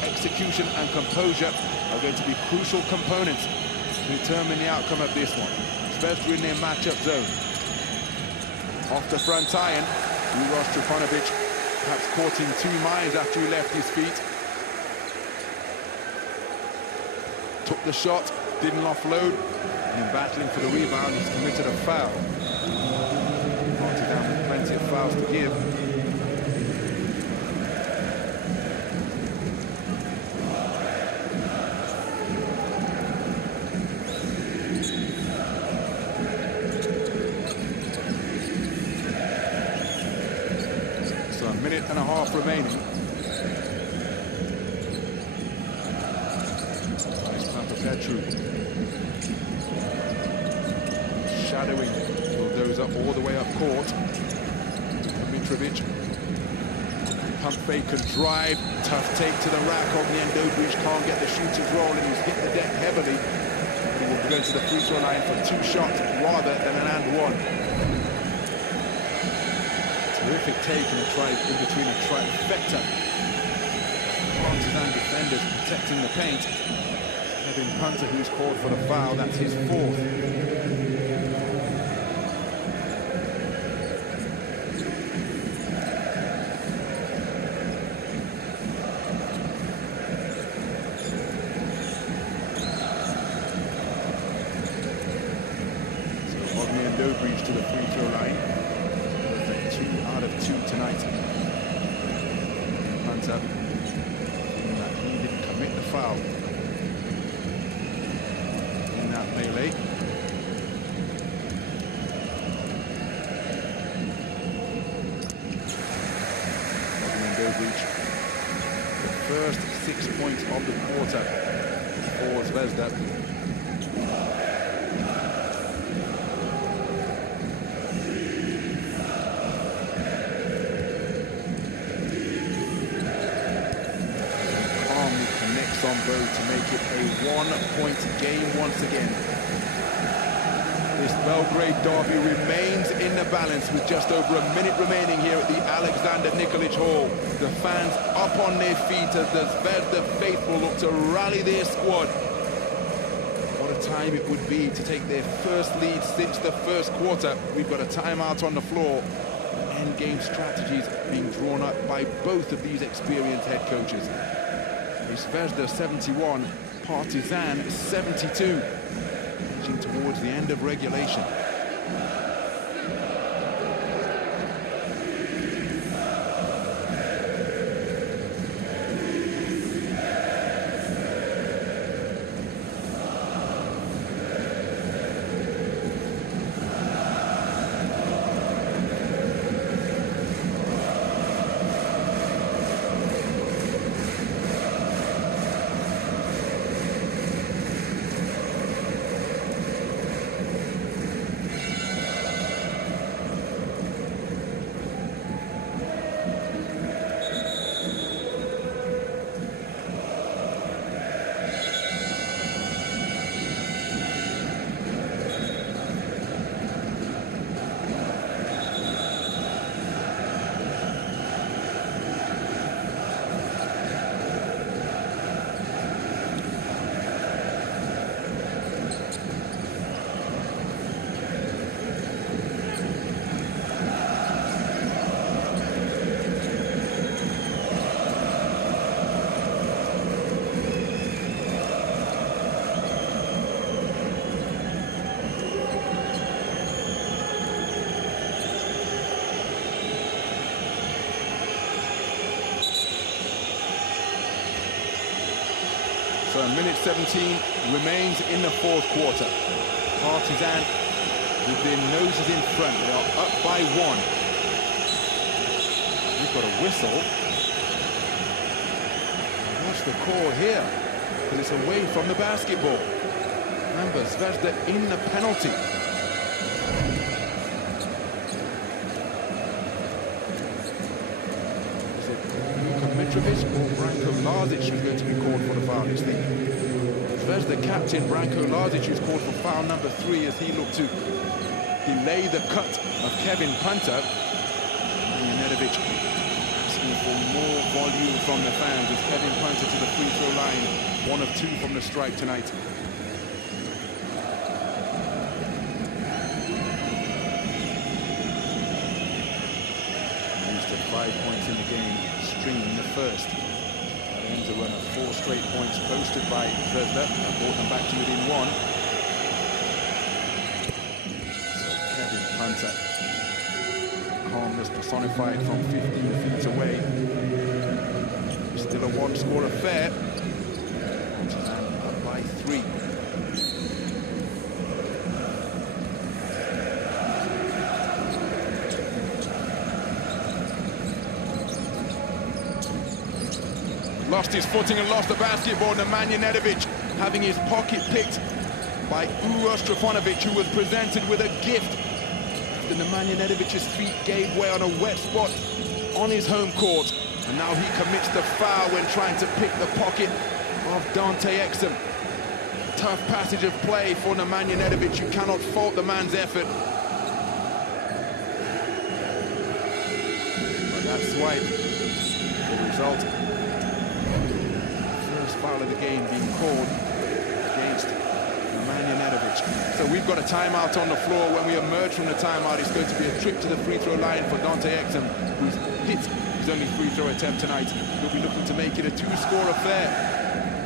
execution, and composure are going to be crucial components to determine the outcome of this one. Zvezda in their matchup zone. Off the front iron. Uros Trifunovic perhaps caught in 2 minds after he left his feet. Took the shot, didn't offload, and in battling for the rebound, he's committed a foul. Partizan with plenty of fouls to give. minute and a half remaining. There's Papapetrou. Shadowing Vildoza all the way up court. Mitrovic. Pump fake and drive. Tough take to the rack. Ognjen Dobric can't get the shooters rolling. He's hit the deck heavily. He will be going to the free throw line for 2 shots rather than an and one. Terrific take and a try in between a trifecta. Partizan defenders protecting the paint. Kevin Punter, who's called for the foul, that's his 4th. Dobric to the free throw line. 2 out of 2 tonight. Punter, he didn't commit the foul in that melee. Ognjen Dobric, the first 6 points of the quarter for Zvezda. To make it a 1-point game once again. This Belgrade derby remains in the balance with just over a minute remaining here at the Alexander Nikolic Hall. The fans up on their feet as the Zvezda faithful look to rally their squad. What a time it would be to take their first lead since the first quarter. We've got a timeout on the floor. End game strategies being drawn up by both of these experienced head coaches. Zvezda 71, Partizan 72, reaching towards the end of regulation. So a minute 17 remains in the 4th quarter. Partizan with their noses in front. They are up by 1. We've got a whistle. What's the call here? Because it's away from the basketball. Remember, Zvezda in the penalty. Luka Mitrovic or Branko Lazic who's going to be called for the foul. It's the Zvezda captain Branko Lazic who's called for foul number 3 as he looked to delay the cut of Kevin Punter. Nemanja Nedovic asking for more volume from the fans as Kevin Punter to the free throw line. 1 of 2 from the stripe tonight. Used to 5 points in the game, string in the first. That ends a run of 4 straight points posted by Zvezda and brought them back to within 1. So Kevin Punter, calmness personified from 15 feet away. Still a 1-score affair. Partizan up by 3. lost his footing and lost the basketball. Nemanja Nedovic having his pocket picked by Uros Trifunovic, who was presented with a gift. The Nemanja Nedovic's feet gave way on a wet spot on his home court. And now he commits the foul when trying to pick the pocket of Dante Exum. Tough passage of play for Nemanja Nedovic. You cannot fault the man's effort. But that swipe, the result, first foul of the game being called against Nemanja Nedovic. So we've got a timeout on the floor. When we emerge from the timeout, it's going to be a trip to the free throw line for Dante Exum, who's hit his only free throw attempt tonight. He'll be looking to make it a two-score affair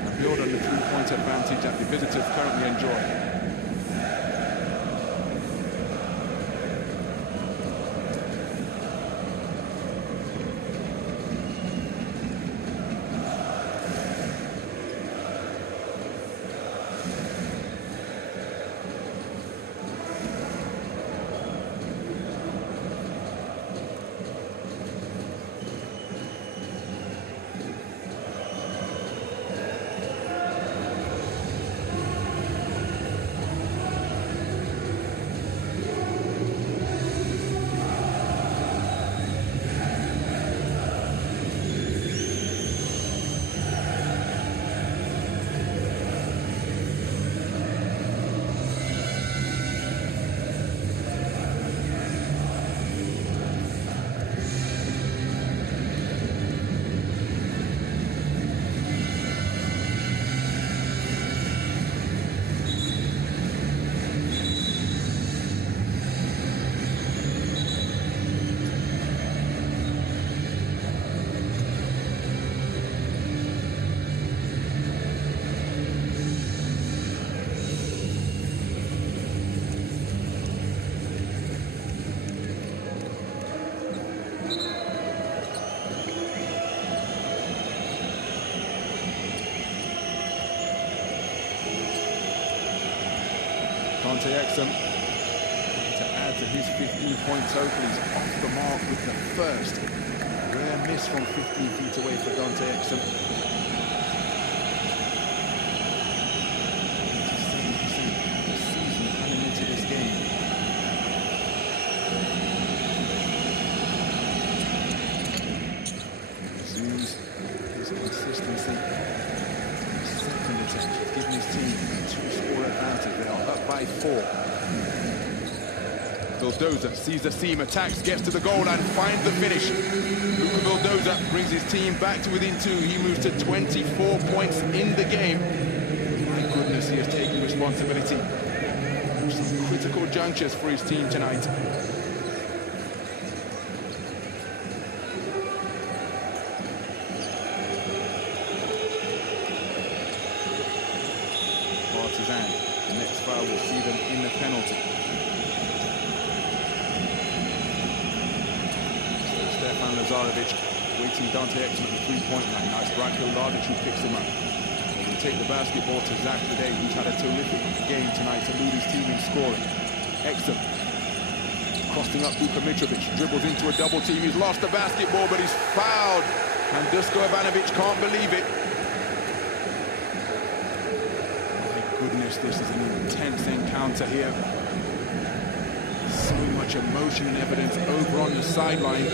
and build on the three-point advantage that the visitors currently enjoy. Dante Exum to add to his 15-point total. He's off the mark with the first. Rare miss from 15 feet away for Dante Exum. 87% of the season coming into this game. Resumes his consistency. Second attempt, he's given his team a two-score advantage. They are up by 4. Vildoza sees the seam, attacks, gets to the goal line, finds the finish. Luca Vildoza brings his team back to within 2. He moves to 24 points in the game. My goodness, he has taken responsibility. Some critical junctures for his team tonight. Partizan, the next foul will see them in the penalty. Stefan Lazarevic waiting Dante Exum at the three-point line. Now it's Branko Lazic who picks him up. They take the basketball to Zach LeDay, who's had a terrific game tonight to lead his team in scoring. Exum crossing up Luka Mitrovic, dribbles into a double team. He's lost the basketball, but he's fouled. And Dusko Ivanovic can't believe it. Goodness, this is an intense encounter here. So much emotion and evidence over on the sideline.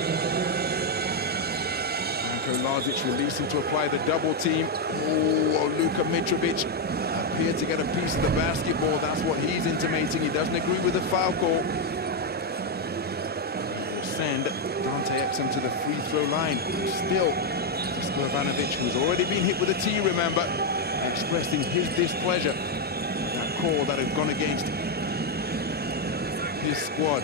Branko Lazic releasing to apply the double team. Oh, Luka Mitrovic appeared to get a piece of the basketball. That's what he's intimating. He doesn't agree with the foul call. Send Dante Exum to the free throw line. Still, Dusko Ivanovic, who's already been hit with a tee, remember, expressing his displeasure. That call that had gone against his squad.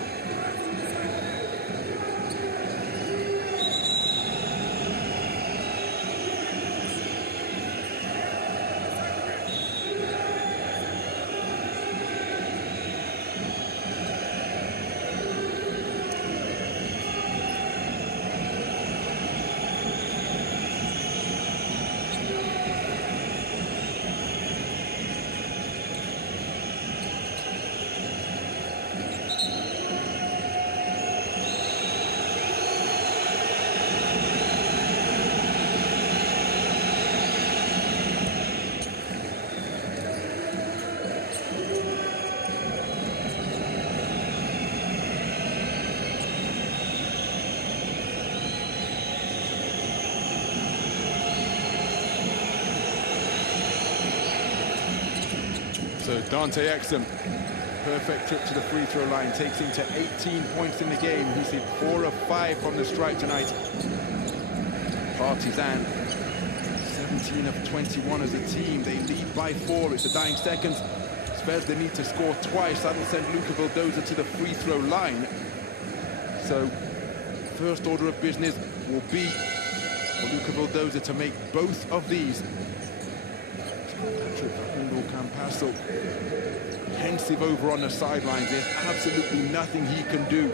As Dante Exum, perfect trip to the free throw line, takes him to 18 points in the game. He's hit 4 of 5 from the stripe tonight. Partizan, 17 of 21 as a team. They lead by 4. It's the dying seconds. Zvezda need to score twice. That'll send Luca Vildoza to the free throw line. So, first order of business will be for Luca Vildoza to make both of these. Facundo Campazzo, pensive over on the sidelines. There's absolutely nothing he can do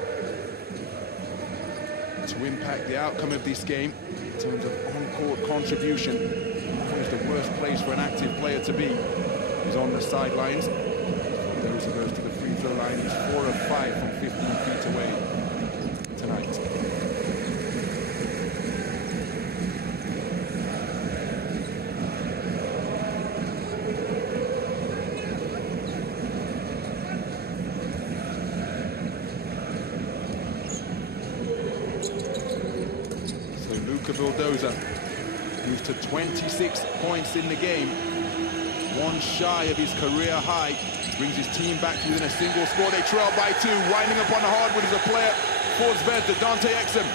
to impact the outcome of this game in terms of on-court contribution. It's the worst place for an active player to be. He's on the sidelines. Vildoza goes to the free throw line. He's 4 of 5 from 15 feet away tonight. Vildoza moves to 26 points in the game, one shy of his career high, brings his team back to within a single score. They trail by 2, winding up on the hardwood is a player for Zvezda. Dante Exum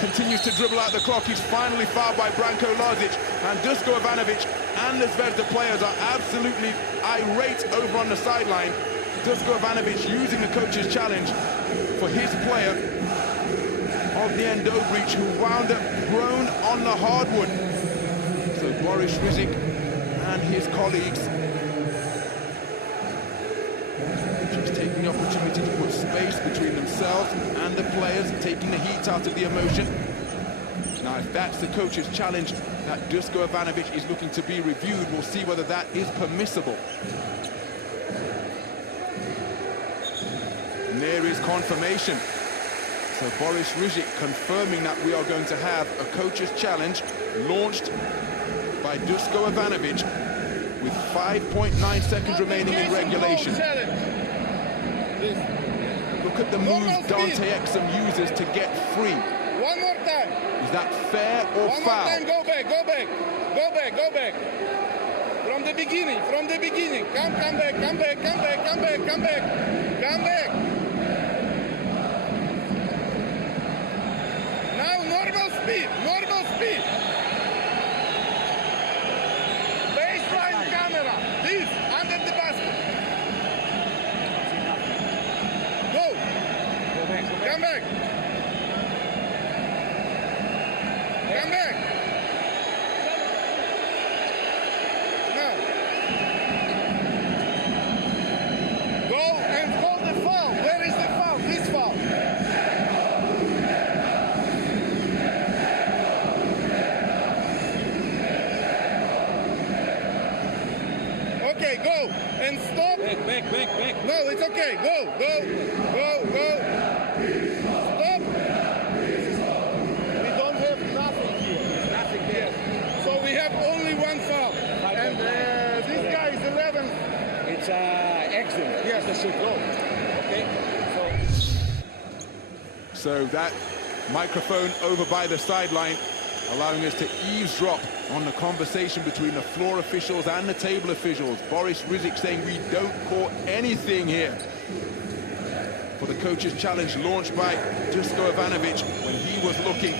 continues to dribble out the clock. He's finally fouled by Branko Lazic, and Dusko Ivanovic and the Zvezda players are absolutely irate over on the sideline. Dusko Ivanovic using the coach's challenge for his player Ognjen Dobric, who wound up prone on the hardwood. So Boris Rizik and his colleagues just taking the opportunity to put space between themselves and the players, taking the heat out of the emotion. Now, if that's the coach's challenge that Dusko Ivanovic is looking to be reviewed, we'll see whether that is permissible. And there is confirmation. So Boris Rizik confirming that we are going to have a coach's challenge launched by Dusko Ivanovic with 5.9 seconds remaining in regulation. Look at the move Dante Exum uses to get free. One more time. Is that fair or One foul? more time, go back, go back. Go back, go back. From the beginning, from the beginning. Come back, come back, come back, come back, come back. Come back. Normal speed, normal speed. Baseline camera, this, under the basket. Go. Come back. Come back. Now. Go and call the foul. Where is the foul? This foul. Okay, go and stop. Back. No, it's okay. Go. Stop. We don't have nothing here. Nothing here. So we have only one foul. And this guy is 11. It's Exum. Yes, that should go. Okay. So that microphone over by the sideline, allowing us to eavesdrop on the conversation between the floor officials and the table officials. Boris Rizik saying we don't call anything here for the coach's challenge launched by Dusko Ivanovic when he was looking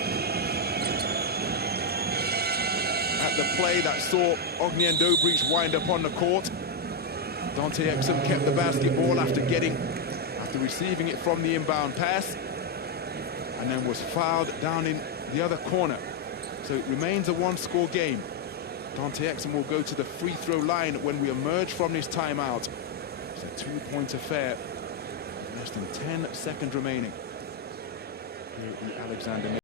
at the play that saw Ognjen Dobric wind up on the court. Dante Exum kept the basketball after receiving it from the inbound pass, and then was fouled down in the other corner. So it remains a one-score game. Dante Exum will go to the free throw line when we emerge from this timeout. It's a 2-point affair. Less than 10 seconds remaining here at the Alexander.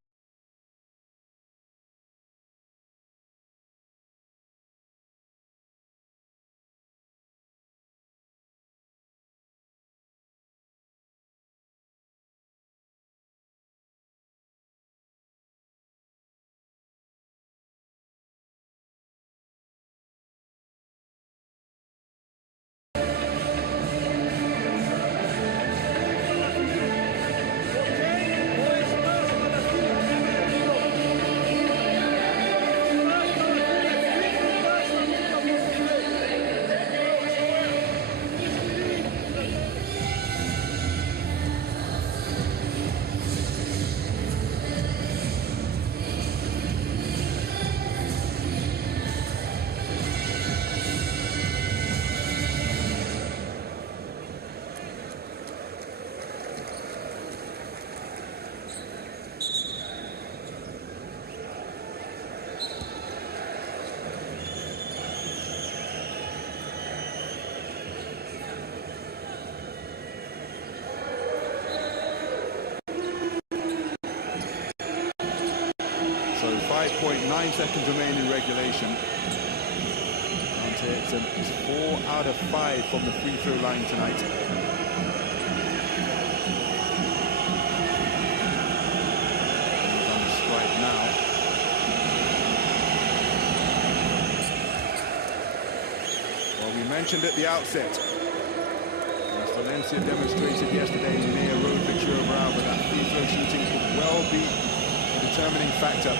So 5.9 seconds remain in regulation. Dante Exum is 4 out of 5 from the free throw line tonight. On the strike now. Well, we mentioned at the outset, as Valencia demonstrated yesterday in their road victory over Alba, that free throw shooting could well be a determining factor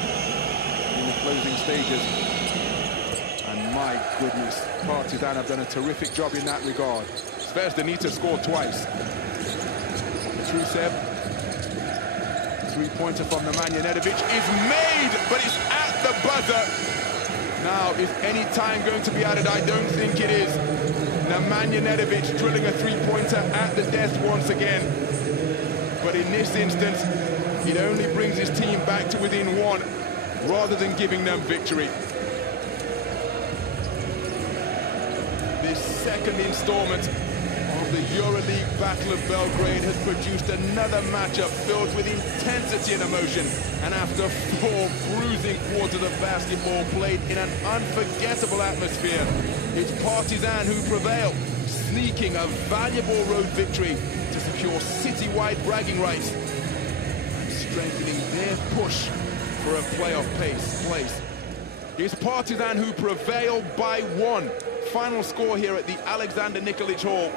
in the closing stages. And my goodness, Partizan have done a terrific job in that regard. Zvezda need to score twice. Petrusev, three-pointer from Nemanja Nedovic is made, but it's at the buzzer. Now, is any time going to be added? I don't think it is. Nemanja Nedovic drilling a three-pointer at the death once again. But in this instance, it only brings his team back to within one, rather than giving them victory. This second installment of the Euroleague Battle of Belgrade has produced another matchup filled with intensity and emotion. And after 4 bruising quarters of basketball played in an unforgettable atmosphere, it's Partizan who prevail, sneaking a valuable road victory to secure city-wide bragging rights and strengthening their push for a playoff place. It's Partizan who prevail by 1. Final score here at the Alexander Nikolic Hall.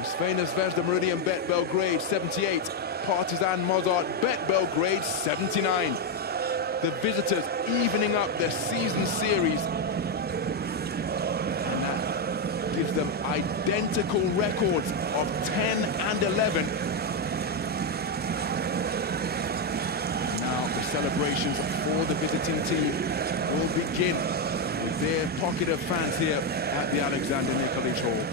Crvena Zvezda Meridian Bet Belgrade 78, Partizan Mozart Bet Belgrade 79. The visitors evening up their season series. And that gives them identical records of 10 and 11. Now the celebrations for the visiting team will begin with their pocket of fans here at the Alexander Nikolic Hall.